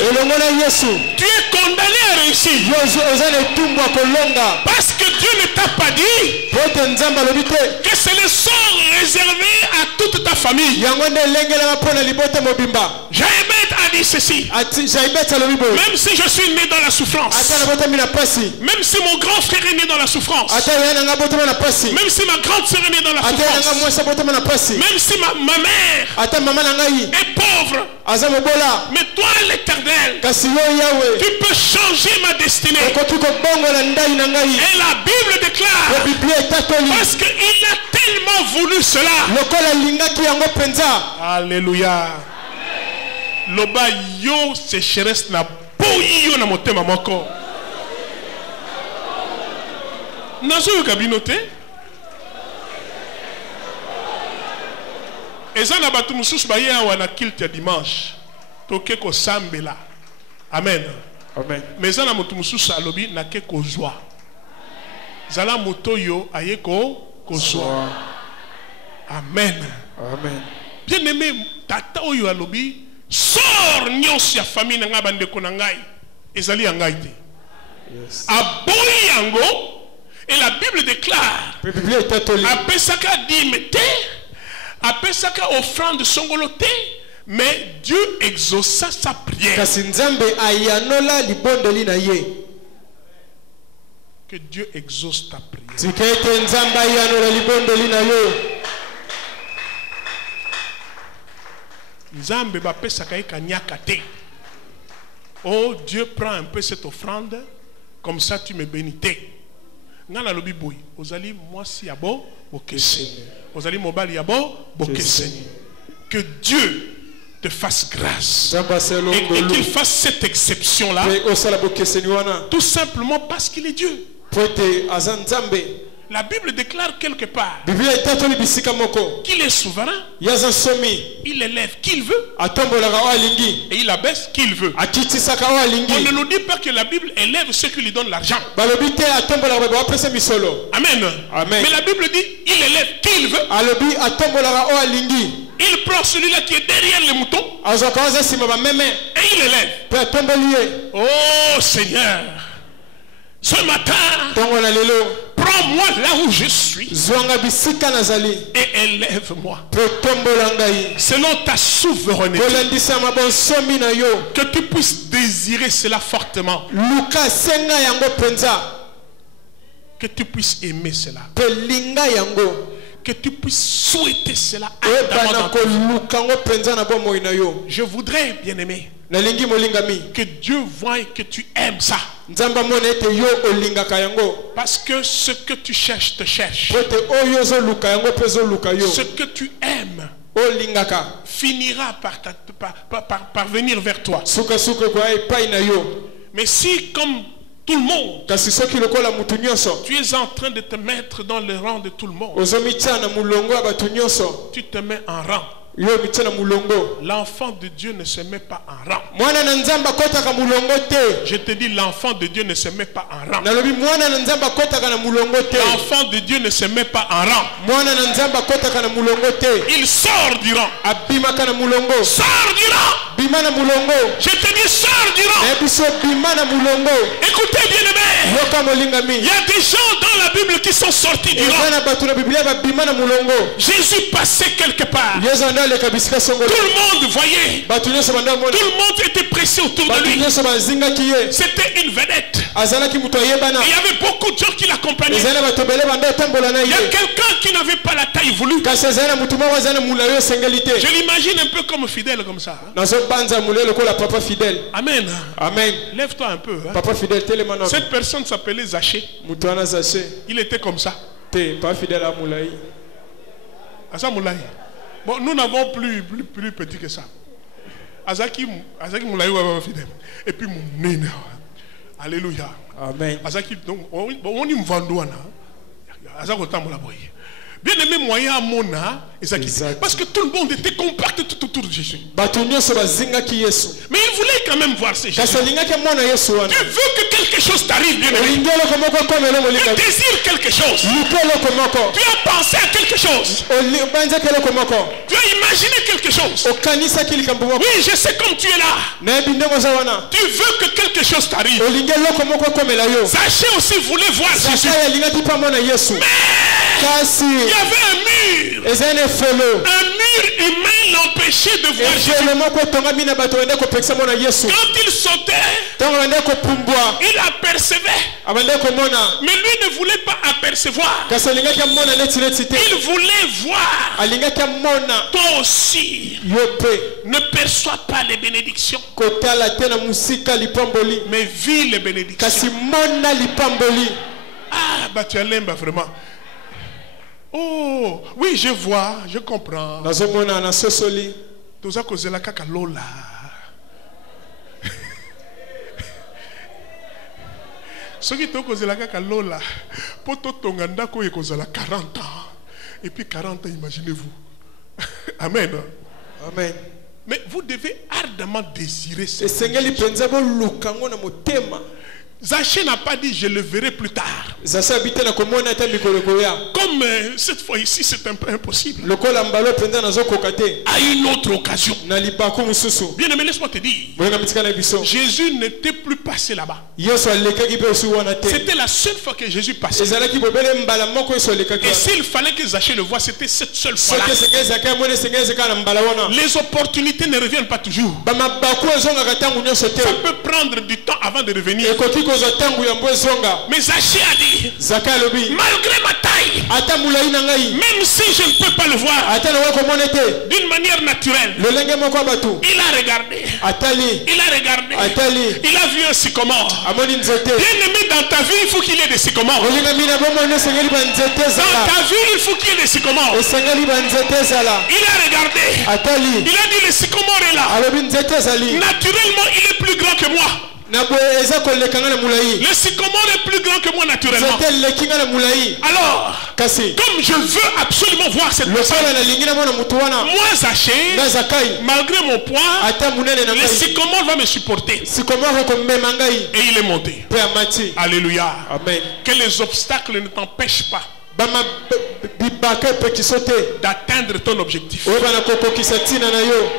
tu es condamné à réussir. Parce que Dieu ne t'a pas dit que c'est le sort réservé à toute ta famille. Jaïbet a dit ceci. Même si je suis né dans la souffrance, même si mon grand frère est né dans la souffrance, même si ma grande sœur est née dans la souffrance, même si ma mère est pauvre, mais toi l'Éternel, tu peux changer ma destinée. Et la Bible déclare, parce qu'il a tellement voulu cela. Alléluia. Loba yo sécheresse na poyi yo na motema moko. Nazo yo kabinote. Eza na batu mususu ba ya wana kilte dimanche. Toke ko sambela. Amen. Amen. Mais eza na mutu mususu alobi na ke ko zwa. Zala moto yo aye ko zwa. Amen. Amen. Bien aimé, tata oyo alobi sort nyos ya famille na nga bandeko na ngai ezali ya ngai te. Yes. Aboyi yango et la Bible déclare apesaka dîme te apesaka offrande songolo te mais Dieu exauça sa prière. Que Dieu exauce ta prière. Nzambe ba pesa kai kanyaka te. Oh Dieu, prends un peu cette offrande, comme ça tu me bénis. Ngana lobi boy, ozali mwasi yabo bokese. Ozali mobali yabo bokese. Que Dieu te fasse grâce et qu'il fasse cette exception là, tout simplement parce qu'il est Dieu. La Bible déclare quelque part qu'il est souverain, il élève qui il veut et il abaisse qui il veut. On ne nous dit pas que la Bible élève ceux qui lui donnent l'argent. Amen. Mais la Bible dit il élève qui il veut. Il prend celui-là qui est derrière les moutons et il élève. Oh Seigneur, ce matin, prends-moi là où je suis et élève-moi selon ta souveraineté, que tu puisses désirer cela fortement, que tu puisses aimer cela, que tu puisses souhaiter cela ardemment. Je voudrais, bien-aimé, que Dieu voie que tu aimes ça. Parce que ce que tu cherches te cherche. Ce que tu aimes finira par venir vers toi. Mais si, comme tout le monde, tu es en train de te mettre dans le rang de tout le monde, tu te mets en rang. L'enfant de Dieu ne se met pas en rang. Je te dis, l'enfant de Dieu ne se met pas en rang. L'enfant de Dieu ne se met pas en rang. Il sort du rang. Sors du rang. Je te dis, sors du rang. Écoutez, bien-aimés, il y a des gens dans la Bible qui sont sortis du rang. Jésus passait quelque part. Tout le monde voyait. Tout le monde était pressé autour de lui. C'était une vedette. Il y avait beaucoup de gens qui l'accompagnaient. Il y a quelqu'un qui n'avait pas la taille voulue. Je l'imagine un peu comme fidèle comme ça. Amen. Amen. Lève-toi un peu. Papa fidèle, cette personne s'appelait Zaché. Il était comme ça. Pas fidèle à Moulaï. Asa Moulaï. Bon, nous n'avons plus petit que ça. Azaki Moulaï va fidèle. Et puis mon nez. Alléluia. Amen. Azaki donc on y m'vandouana. Azaki otambola boye. Bien aimé moyen à Mona, parce que tout le monde était compact tout autour de Jésus. Mais il voulait quand même voir ces gens. Tu veux que quelque chose t'arrive, bien aimé. Tu désires quelque chose. Tu as pensé à quelque chose. Tu as imaginé quelque chose. Oui, je sais comme tu es là. Tu veux que quelque chose t'arrive. Zaché aussi voulait voir Jésus. Mais il y avait un mur. Un mur humain l'empêchait de voir Jésus. Quand il sautait, il apercevait. Mais lui ne voulait pas apercevoir. Il voulait voir. Toi aussi, ne perçois pas les bénédictions, mais vis les bénédictions. Ah, bah tu as l'aime vraiment. Oh, oui, je vois, je comprends. Ce qui est la lola, poto tonganda ko ekozala 40 ans. Et puis 40 ans, imaginez-vous. Amen. Amen. Mais vous devez ardemment désirer ça. Zaché n'a pas dit je le verrai plus tard. Comme cette fois ici c'est un peu impossible. À une autre occasion. Bien aimé, laisse-moi te dire. Jésus n'était plus passé là-bas. C'était la seule fois que Jésus passait. Et s'il fallait que Zaché le voie, c'était cette seule fois là. Les opportunités ne reviennent pas toujours. Ça peut prendre du temps avant de revenir. Mais Zachée a dit, malgré ma taille, même si je ne peux pas le voir d'une manière naturelle, il a regardé, il a vu un sycomore. Bien aimé, dans ta vie il faut qu'il y ait des sycomores. Dans ta vie il faut qu'il y ait des sycomores. Il a regardé, il a dit le sycomore est là. Naturellement il est plus grand que moi. Le sycomore est plus grand que moi naturellement. Alors, comme je veux absolument voir cette personne, moi Zachée, malgré mon poids, le sycomore va me supporter. Et il est monté. Alléluia. Amen. Que les obstacles ne t'empêchent pas d'atteindre ton objectif.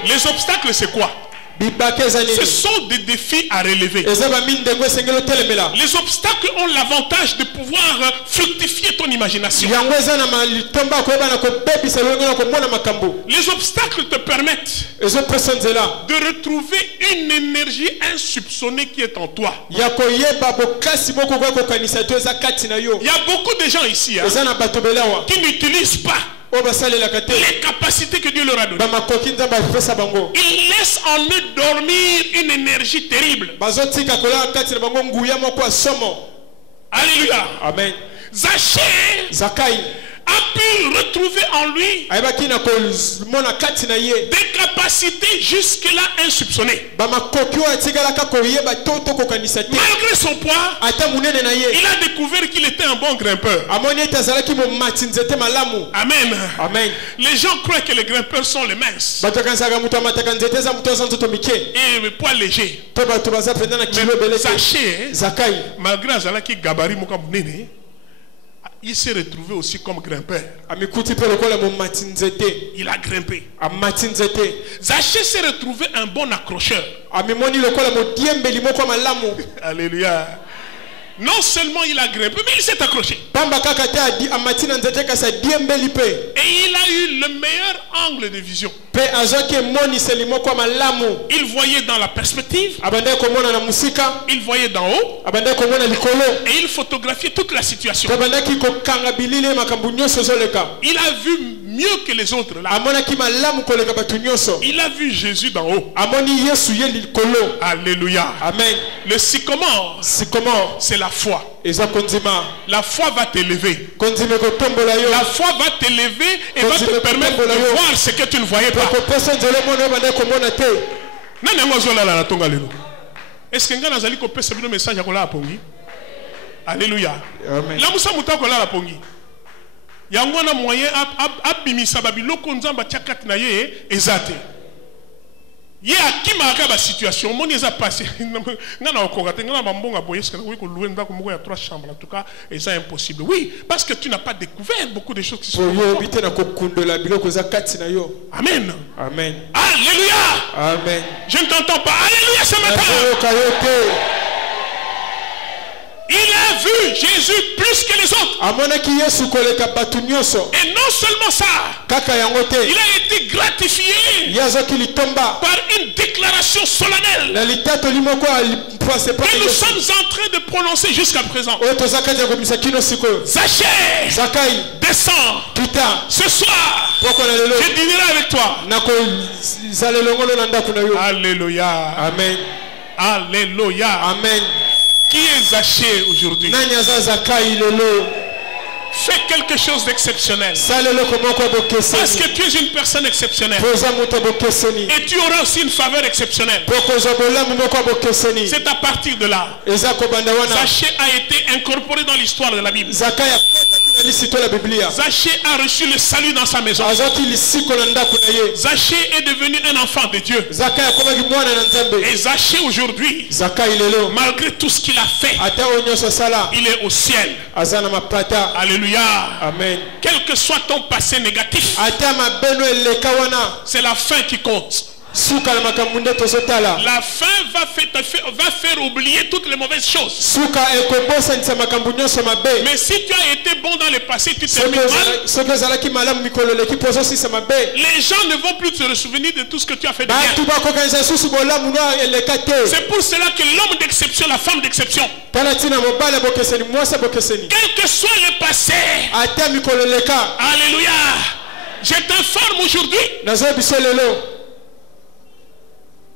Les obstacles c'est quoi? Ce sont des défis à relever. Les obstacles ont l'avantage de pouvoir fructifier ton imagination. Les obstacles te permettent de retrouver une énergie insoupçonnée qui est en toi. Il y a beaucoup de gens ici qui n'utilisent pas les capacités que Dieu leur a données. Ils laissent en eux dormir une énergie terrible. Alléluia. Amen. Zachée a pu retrouver en lui des capacités jusque-là insoupçonnées. Malgré son poids, il a découvert qu'il était un bon grimpeur. Amen. Amen. Les gens croient que les grimpeurs sont les minces et les poids légers. Zachée, malgré Azalaki gabarit Moukabnene, il s'est retrouvé aussi comme grimpeur. Il a grimpé. Zachée s'est retrouvé un bon accrocheur. Alléluia. Non seulement il a grimpé, mais il s'est accroché. Et il a eu le meilleur angle de vision. Il voyait dans la perspective. Il voyait d'en haut. Et il photographiait toute la situation. Il a vu mieux que les autres là. Il a vu Jésus d'en haut. Alléluia. Amen. Le sycomore, c'est la foi. La foi va t'élever. La foi va t'élever et va te permettre de voir ce que tu ne voyais pas. Est-ce que vous avez un message à Pongi? Alléluia. La Moussa Mouta Kola Pongi. Yangwana moyen abimisa babiloko nzamba tchakat na ye ezate. Ye akimaka ba situation moni eza passé ngana okogate ngana mambonga boyeska oui ko louer ndako moko ya 3 chambres en tout cas et ça impossible. Oui, parce que tu n'as pas découvert beaucoup de choses qui sont Amen. Amen. Alléluia. Amen. Je ne t'entends pas. Alléluia ce matin. Il a vu Jésus plus que les autres. Et non seulement ça, il a été gratifié par une déclaration solennelle que nous sommes en train de prononcer jusqu'à présent. Zachée, descends. Ce soir, je dînerai avec toi. Alléluia. Amen. Alléluia. Amen. Qui est Zachée aujourd'hui? Fais quelque chose d'exceptionnel. Parce que tu es une personne exceptionnelle. Et tu auras aussi une faveur exceptionnelle. C'est à partir de là. Zachée a été incorporé dans l'histoire de la Bible. Zachée a reçu le salut dans sa maison. Zachée est devenu un enfant de Dieu. Et Zachée aujourd'hui, malgré tout ce qu'il a fait, il est au ciel. Alléluia. Amen. Quel que soit ton passé négatif, c'est la fin qui compte. La faim va faire oublier toutes les mauvaises choses. Mais si tu as été bon dans le passé, tu t'es mis mal, les gens ne vont plus se souvenir de tout ce que tu as fait de bien. C'est pour cela que l'homme d'exception, la femme d'exception, quel que soit le passé, alléluia, je t'informe aujourd'hui,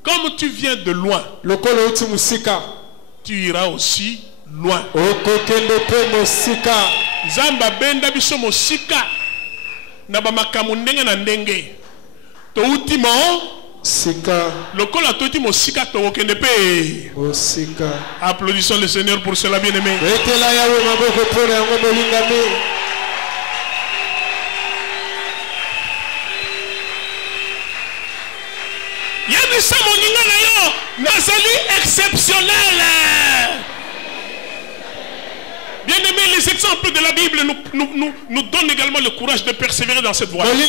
comme tu viens de loin, tu iras aussi loin. Zamba benda biso mosika na ba makambo ndenge na ndenge to ultimo sika lokola to ultimo sika to okende pe osika. Applaudissons le Seigneur pour cela, bien-aimé. Etela yawe maboko pole yango bolingami. Yabisa moninga na yo nazali exceptionnel. Bien-aimés, les exemples de la Bible nous donnent également le courage de persévérer dans cette voie. On dit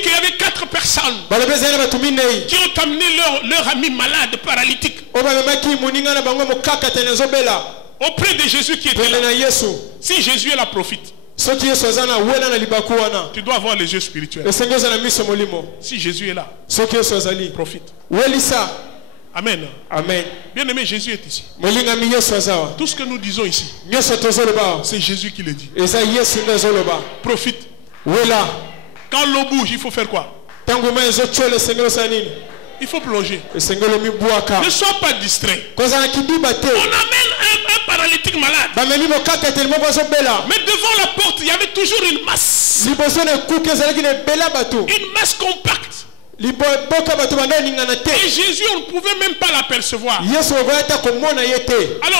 qu'il y avait 4 personnes qui ont amené leur ami malade, paralytique, auprès de Jésus qui était là. Si Jésus est là, profite. Tu dois avoir les yeux spirituels. Si Jésus est là, profite. Amen. Amen. Bien-aimé, Jésus est ici. Tout ce que nous disons ici, c'est Jésus qui le dit. Profite. Quand l'eau bouge, il faut faire quoi? Il faut plonger. Ne sois pas distrait. On amène un paralytique malade. Mais devant la porte, il y avait toujours une masse. Une masse compacte. Et Jésus, on ne pouvait même pas l'apercevoir. Alors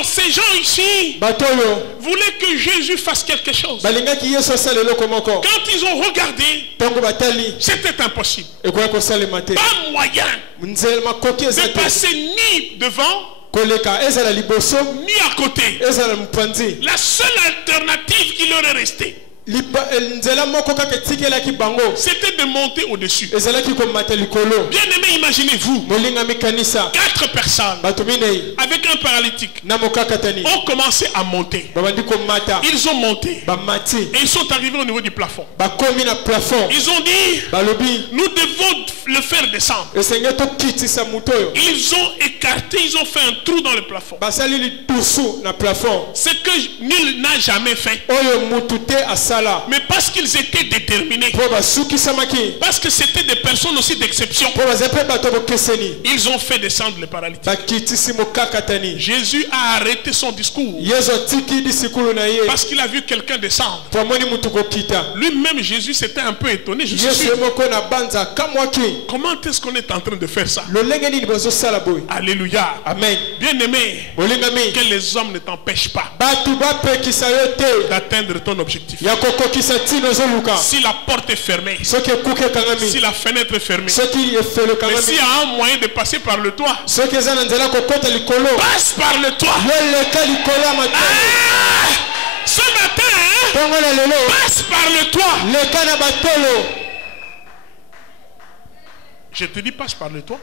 ces gens ici voulaient que Jésus fasse quelque chose. Quand ils ont regardé, c'était impossible. Pas moyen de passer ni devant ni à côté. La seule alternative qui leur est restée, c'était de monter au-dessus. Bien-aimé, imaginez-vous 4 personnes avec un paralytique ont commencé à monter. Ils ont monté et ils sont arrivés au niveau du plafond. Ils ont dit, nous devons le faire descendre. Ils ont écarté, ils ont fait un trou dans le plafond. Ce que nul n'a jamais fait. Mais parce qu'ils étaient déterminés, parce que c'était des personnes aussi d'exception, ils ont fait descendre le paralytique. Jésus a arrêté son discours parce qu'il a vu quelqu'un descendre. Lui-même, Jésus s'était un peu étonné. Je suis sûr. Comment est-ce qu'on est en train de faire ça? Alléluia. Amen. Bien-aimé, que les hommes ne t'empêchent pas d'atteindre ton objectif. Si la porte est fermée, si la fenêtre est fermée, mais s'il y a un moyen de passer par le toit, passe par le toit. Ce matin, passe par le toit. Je te dis, passe par le toit.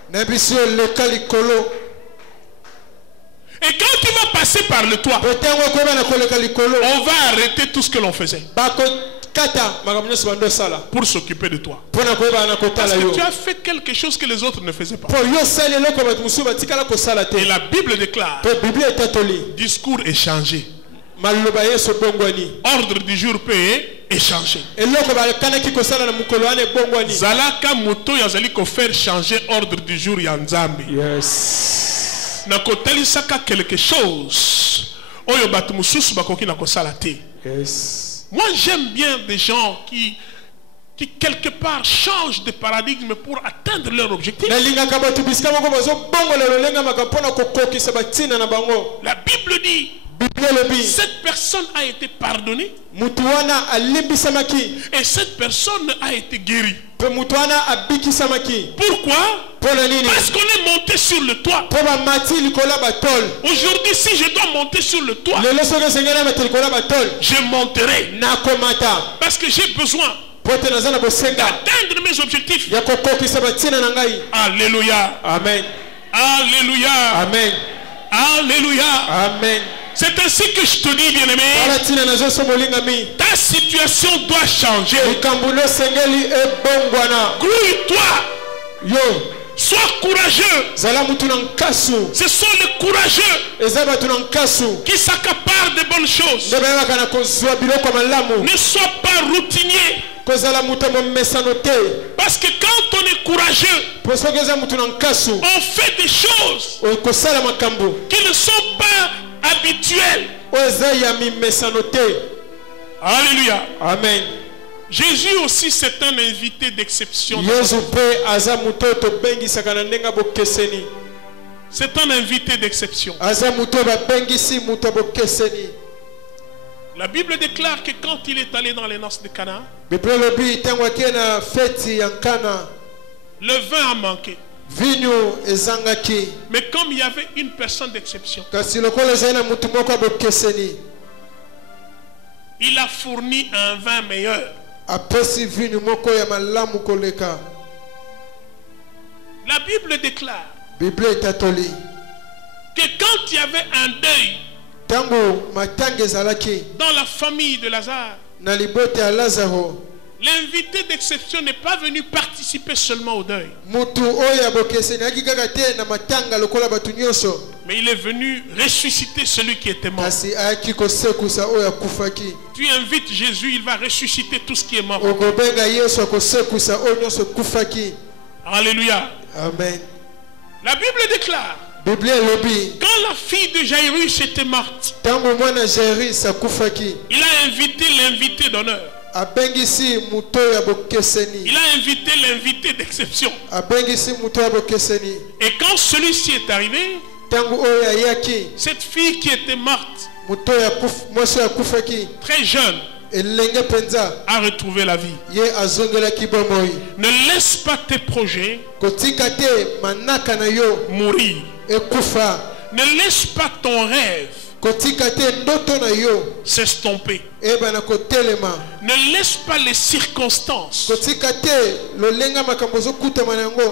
Et quand tu vas passer par le toit, on va arrêter tout ce que l'on faisait pour s'occuper de toi. Parce que tu as fait quelque chose que les autres ne faisaient pas. Et la Bible déclare, discours échangé, ordre du jour peut échanger. Zalaka moto yazali ko faire changer ordre du jour ya Nzambe. Yes. Nakotalisaka quelque chose. Oyo batu mususu bakoki nakosala te. Yes. Moi j'aime bien des gens qui quelque part changent de paradigme pour atteindre leur objectif. La Bible dit, cette personne a été pardonnée et cette personne a été guérie. Pourquoi? Parce qu'on est monté sur le toit. Aujourd'hui, si je dois monter sur le toit, je monterai. Parce que j'ai besoin d'atteindre mes objectifs. Alléluia. Amen. Alléluia. Amen. Alléluia. Amen. C'est ainsi que je te dis, bien-aimé, ta situation doit changer. Grouille-toi. Sois courageux. Ce sont les courageux qui s'accaparent des bonnes choses. Ne sois pas routinier. Parce que quand on est courageux, on fait des choses qui ne sont pas habituelles. Alléluia. Amen. Jésus aussi, c'est un invité d'exception. C'est un invité d'exception. La Bible déclare que quand il est allé dans les noces de Cana, le vin a manqué. Mais comme il y avait une personne d'exception, il a fourni un vin meilleur. La Bible déclare que quand il y avait un deuil dans la famille de Lazare, l'invité d'exception n'est pas venu participer seulement au deuil, mais il est venu ressusciter celui qui était mort. Tu invites Jésus, il va ressusciter tout ce qui est mort. Alléluia. Amen. La Bible déclare, quand la fille de Jairus était morte, il a invité l'invité d'honneur. Il a invité l'invité d'exception. Et quand celui-ci est arrivé, cette fille qui était morte, très jeune, a retrouvé la vie. Ne laisse pas tes projets mourir. Ne laisse pas ton rêve s'estomper. Ne laisse pas les circonstances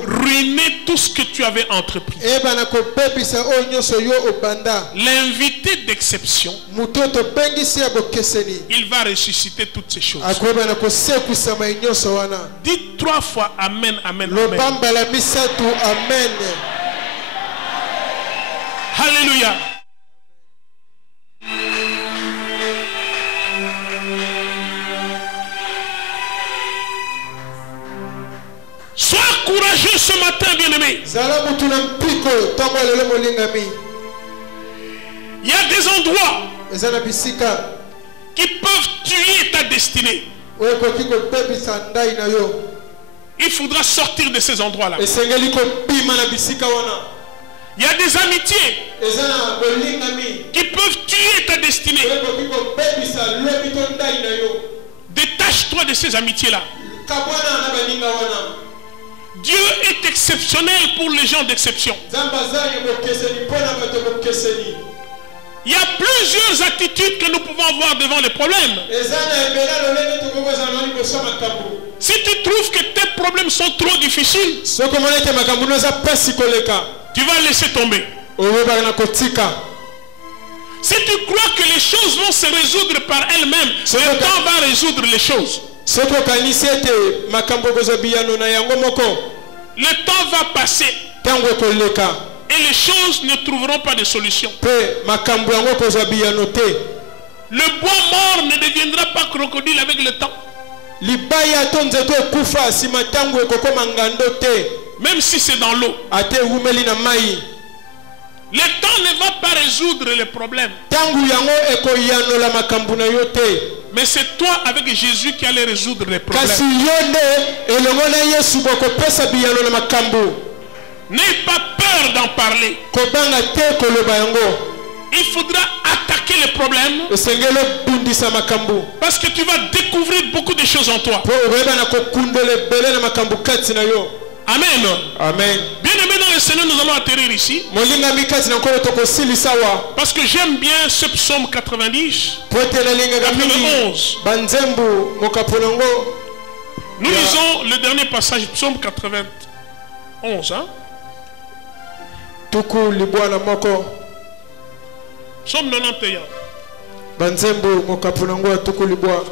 ruiner tout ce que tu avais entrepris. L'invité d'exception, il va ressusciter toutes ces choses. Dites 3 fois Amen, Amen, Amen. Alléluia. Sois courageux ce matin, bien-aimé. Il y a des endroits qui peuvent tuer ta destinée. Il faudra sortir de ces endroits-là. Il y a des amitiés qui peuvent tuer ta destinée. Détache-toi de ces amitiés-là. Dieu est exceptionnel pour les gens d'exception. Il y a plusieurs attitudes que nous pouvons avoir devant les problèmes. Si tu trouves que tes problèmes sont trop difficiles, tu vas laisser tomber. Si tu crois que les choses vont se résoudre par elles-mêmes, le temps va résoudre les choses. Le temps va passer et les choses ne trouveront pas de solution. Le bois mort ne deviendra pas crocodile avec le temps. Même si c'est dans l'eau. Le temps ne va pas résoudre les problèmes. Mais c'est toi avec Jésus qui allait résoudre les problèmes. N'aie pas peur d'en parler. Il faudra attaquer les problèmes. Parce que tu vas découvrir beaucoup de choses en toi. Amen. Amen. Bien aimé dans le Seigneur, nous allons atterrir ici. Parce que j'aime bien ce psaume 90. Verset 11. Nous lisons le dernier passage, psaume 91. Hein? Tuku libwana moko. Psaume 91. Banzembo mokapunangwa tuku libwa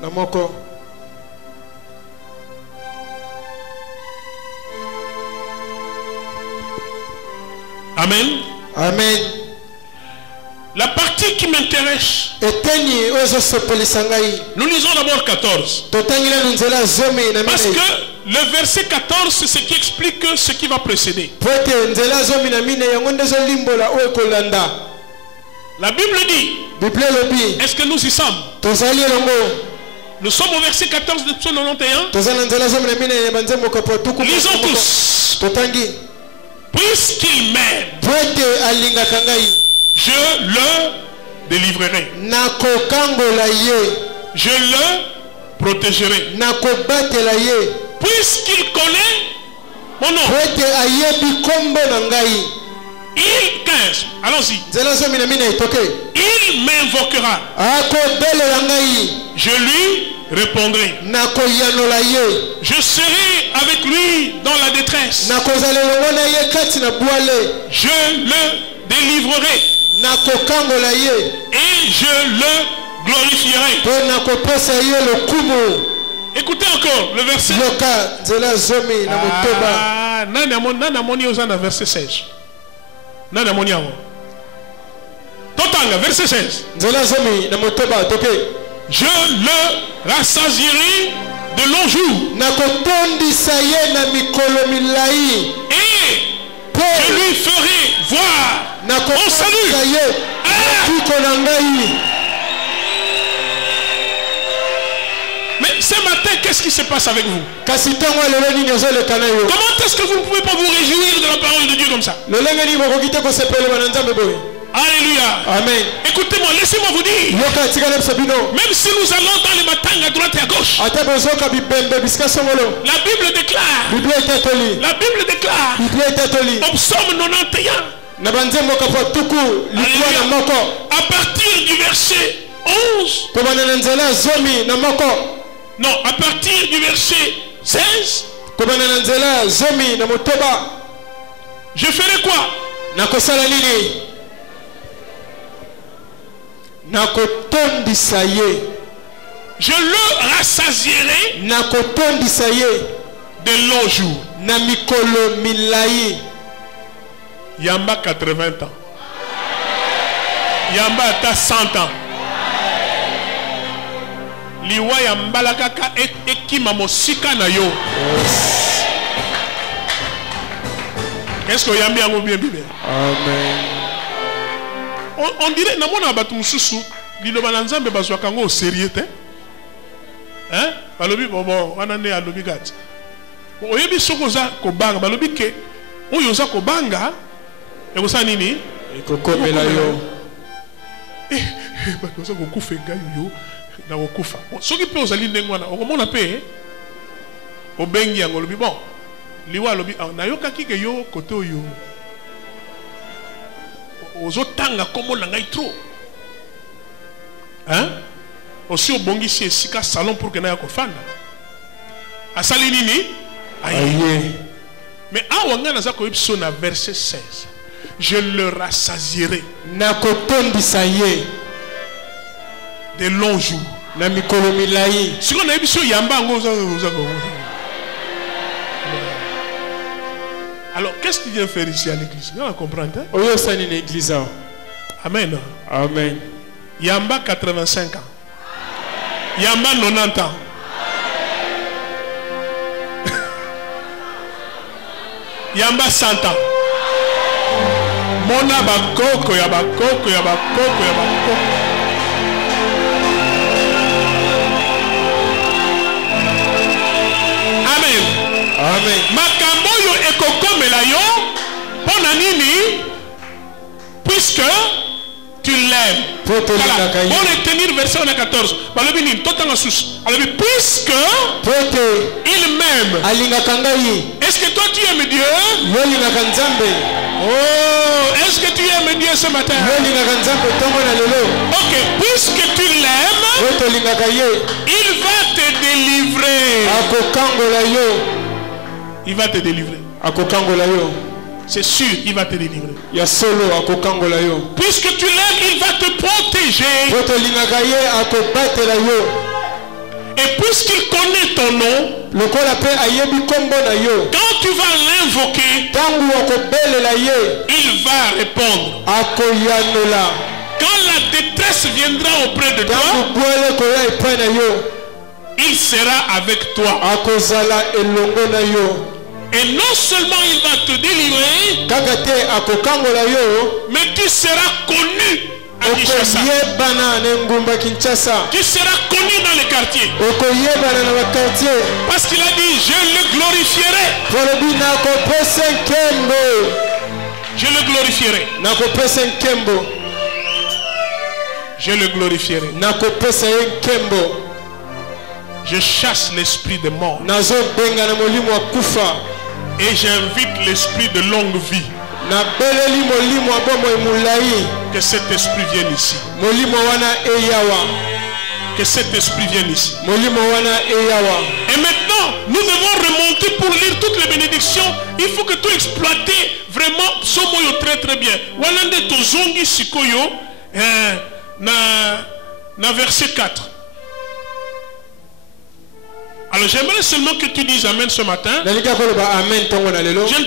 na moko. Amen. Amen. La partie qui m'intéresse, nous lisons d'abord 14. Parce que le verset 14, c'est ce qui explique ce qui va précéder. La Bible dit, est-ce que nous y sommes? Nous sommes au verset 14 de Psaume 91. Lisons tous. Puisqu'il m'aime, je le délivrerai. Je le protégerai. Puisqu'il connaît mon nom. Il 15. Allons-y. Il m'invoquera. Je lui répondrai. Je serai avec lui dans la détresse. Je le délivrerai. Et je le glorifierai. Écoutez encore le verset. Verset 16. Verset 16. Je le rassasierai de longs jours. Et je lui ferai voir mon salut. Mais ce matin, qu'est-ce qui se passe avec vous? Comment est-ce que vous ne pouvez pas vous réjouir de la parole de Dieu comme ça? Alléluia. Amen. Écoutez-moi, laissez-moi vous dire. Même si nous allons dans les batailles à droite et à gauche, la Bible déclare. La Bible déclare. Au psaume 91. À partir du verset 11. Non, à partir du verset 16. Je ferai quoi? Je le rassasierai de longs jours. Yamba 80 ans. Yamba ata 100 ans. Liwa yamba la kaka ekima mosika na yo. Est-ce que yamba yango bien bien? Amen. On dirait na mona batu mususu liloba na nzambe bazwa kango au sérieux te. Hein? Balobi bobo wana ne alobi gati. Oyebi sokoza kobanga balobi ke oyo za kobanga ekosa nini? Ekokomela yo. Bato za kokufa ngai yo na kokufa. Soki pe ozali ndengwana okomona pe obengi yango lobi bon. Liwa lobi na yoka kike yo kote oyo. Ozotanga komo na ngai trop. Hein? Aussi obongisi esika salon pour que na yakofanda. Asali nini? Aïe. Mais awanga na zako ipso na verset 16. Je le rassasierai. De longs jours. Si on a ipso yamba ngo zako. Alors, qu'est-ce qu'il vient faire ici à l'église? On comprend, hein? Amen. Amen. Yamba 85 ans. Yamba 90 ans. Yamba 100 ans. Mona bakoko ya bakoko ya bakoko ya bakoko. Amen. Amen. Makambo yo ekokomela yo pona nini? Puisque tu l'aimes. Pour retenir verset 14. Puisque il m'aime. Est-ce que toi tu aimes Dieu? Oh, est-ce que tu aimes Dieu ce matin? Ok, puisque tu l'aimes, il va te délivrer. Il va te délivrer. C'est sûr, il va te délivrer. Puisque tu l'aimes, il va te protéger. Et puisqu'il connaît ton nom, quand tu vas l'invoquer, il va répondre. Quand la détresse viendra auprès de toi, il sera avec toi. Et non seulement il va te délivrer, mais tu seras connu à Kinshasa. Tu seras connu dans les quartiers. Parce qu'il a dit, je le glorifierai. Je le glorifierai. Je le glorifierai. Je chasse l'esprit de mort. Et j'invite l'esprit de longue vie. Que cet esprit vienne ici. Que cet esprit vienne ici. Et maintenant, nous devons remonter pour lire toutes les bénédictions. Il faut que tu exploites vraiment ce mot très très bien. Walande to zongi sikoyo na verset 4. Alors j'aimerais seulement que tu dises Amen ce matin. Je ne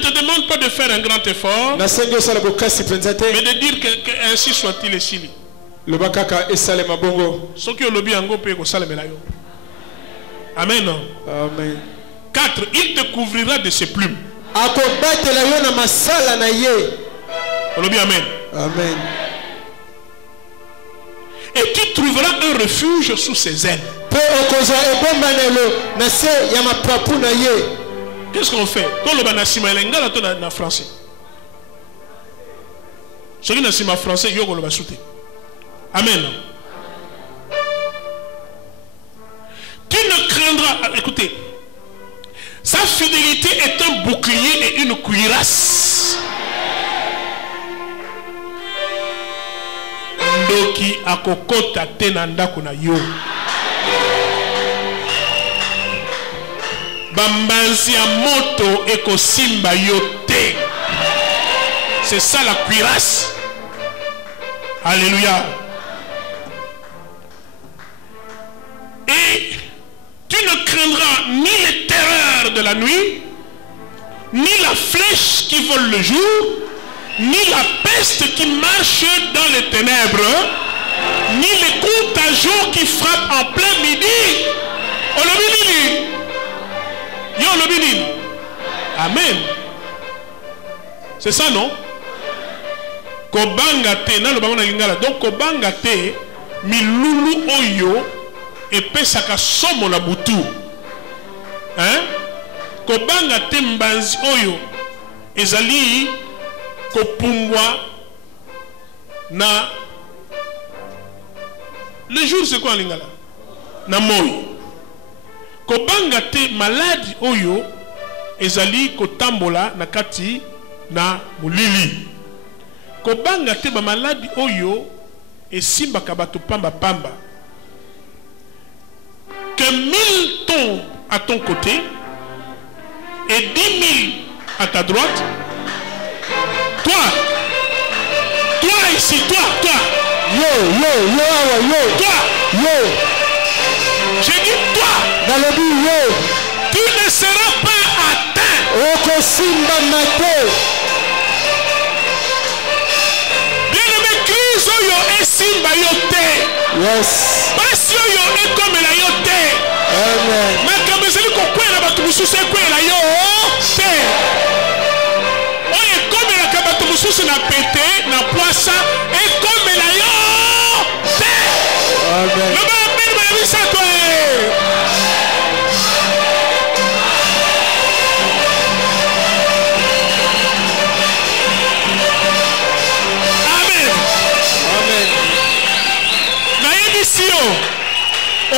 te demande pas de faire un grand effort, mais de dire que ainsi soit-il ici. Amen. Amen. 4. Il te couvrira de ses plumes. Amen. Amen. Et tu trouveras un refuge sous ses ailes. Qu'est-ce qu'on fait? Français. Amen. Tu ne craindras. Écoutez, sa fidélité est un bouclier et une cuirasse. Ndoki akokota tenanda kuna yo. Bambanzi ya moto ekosimba yote. C'est ça la cuirasse. Alléluia. Et tu ne craindras ni les terreurs de la nuit, ni la flèche qui vole le jour, ni la peste qui marche dans les ténèbres, ni les contagions qui frappent en plein midi. Amen. C'est ça, non? Kobangate, donc kobangate, milulu oyo, et pesaka somo la butu. Hein? Kobangate mbanzi oyo, ezali kopumbwa na. Le jour c'est quoi lingala? Na moi. Kobangate maladi oyo, ezali kotambola na kati na mulili. Kobanga te ba maladi oyo esimba kabato pamba pamba. Que 1000 tombent à ton côté et 10 000 à ta droite. Toi ici, toi. Yo. Toi. J'ai dit toi. Dans le but, yo. Tu ne seras pas atteint. Oko simba mate. Yes. Amen.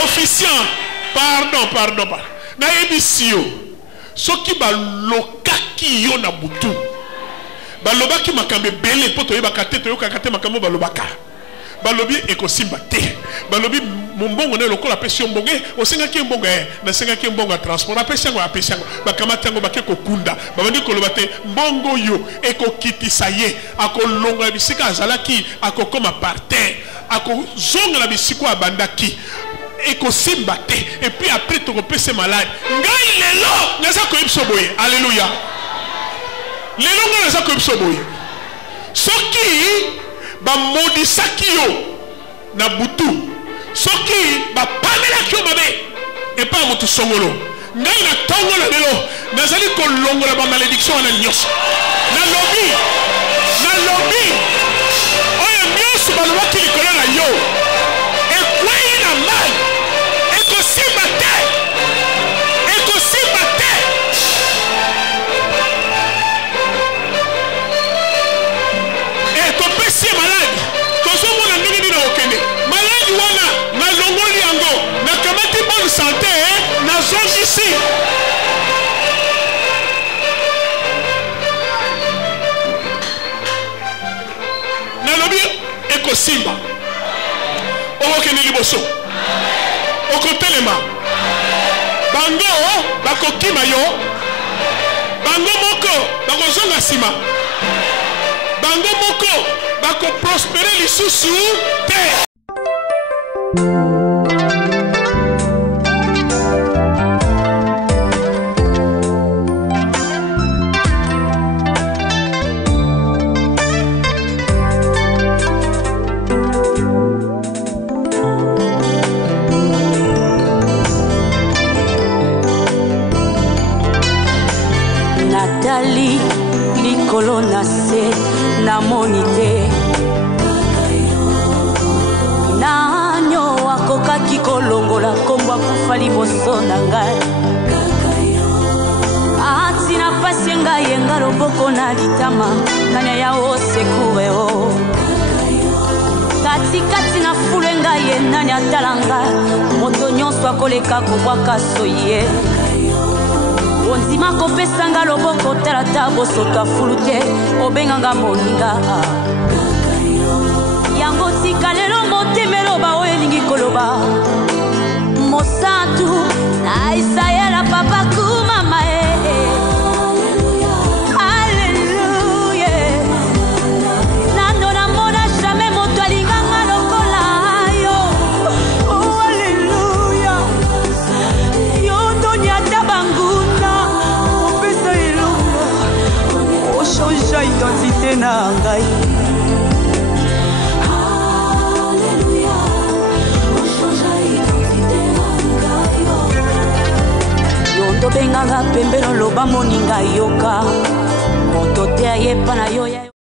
Officiant, pardon. Na ebisio. Soki ba lokaki yo na butu. Ba lobaki makambe bele poto yeba kate to yo kakate makambo ba lobaka. Ba lobi ekosimba te. Ba lobi mon bongo ne lokola pesi mbongo o senga ki mbongo na senga ki mbongo transport apesi ngo bakamata ngo bakeko kunda babandi ko lobate mbongo yo ekokitisa ye akolonga bisika azalaki akokoma par terre akozonga la bisiko abandaki ekosimba te et puis après tu repese malade ngai lelo naza ko ibsoboye alléluia lelo ngai naza ko ibsoboye soki ba modisaki yo na butu soki ba pamela kyo mabe et pas mutu songolo ngai na tongolo lelo nazali ko longola ba malédiction na nyos na lobby oya nyos ba lobaki likolo na yo e kwai na mal si malade tozo mona ndenge nini okende malade wana na longoli yango na kamati bonne santé na zongi ici na lobi ekosimba okokende liboso okotelema bango bakokima yo bango moko bakozonga nsima bango moko bako prospérer lisusu te. Nathalie likolo na se na monite nanyo akokaki kolongola kombo akufa liboso na ngai atina pasi ngai yenga loboko na litama nanya ya osekure o katikati na fule ngai ye nani atala ngai moto nyonso akoleka kobwaka soye ondima kopesanga loboko talata bosoto afulu te obenganga moninga yango tika lelo motema eloba oyo elingi koloba mosantu na isayela papa kumama Alleluya nando namona jamais moto alinganga lokola yo Alleluya yondoni ata banguna opesa elonga ochangea identité na ngai tobenganga pembelo loba moninga yoka moto te ayepa na yo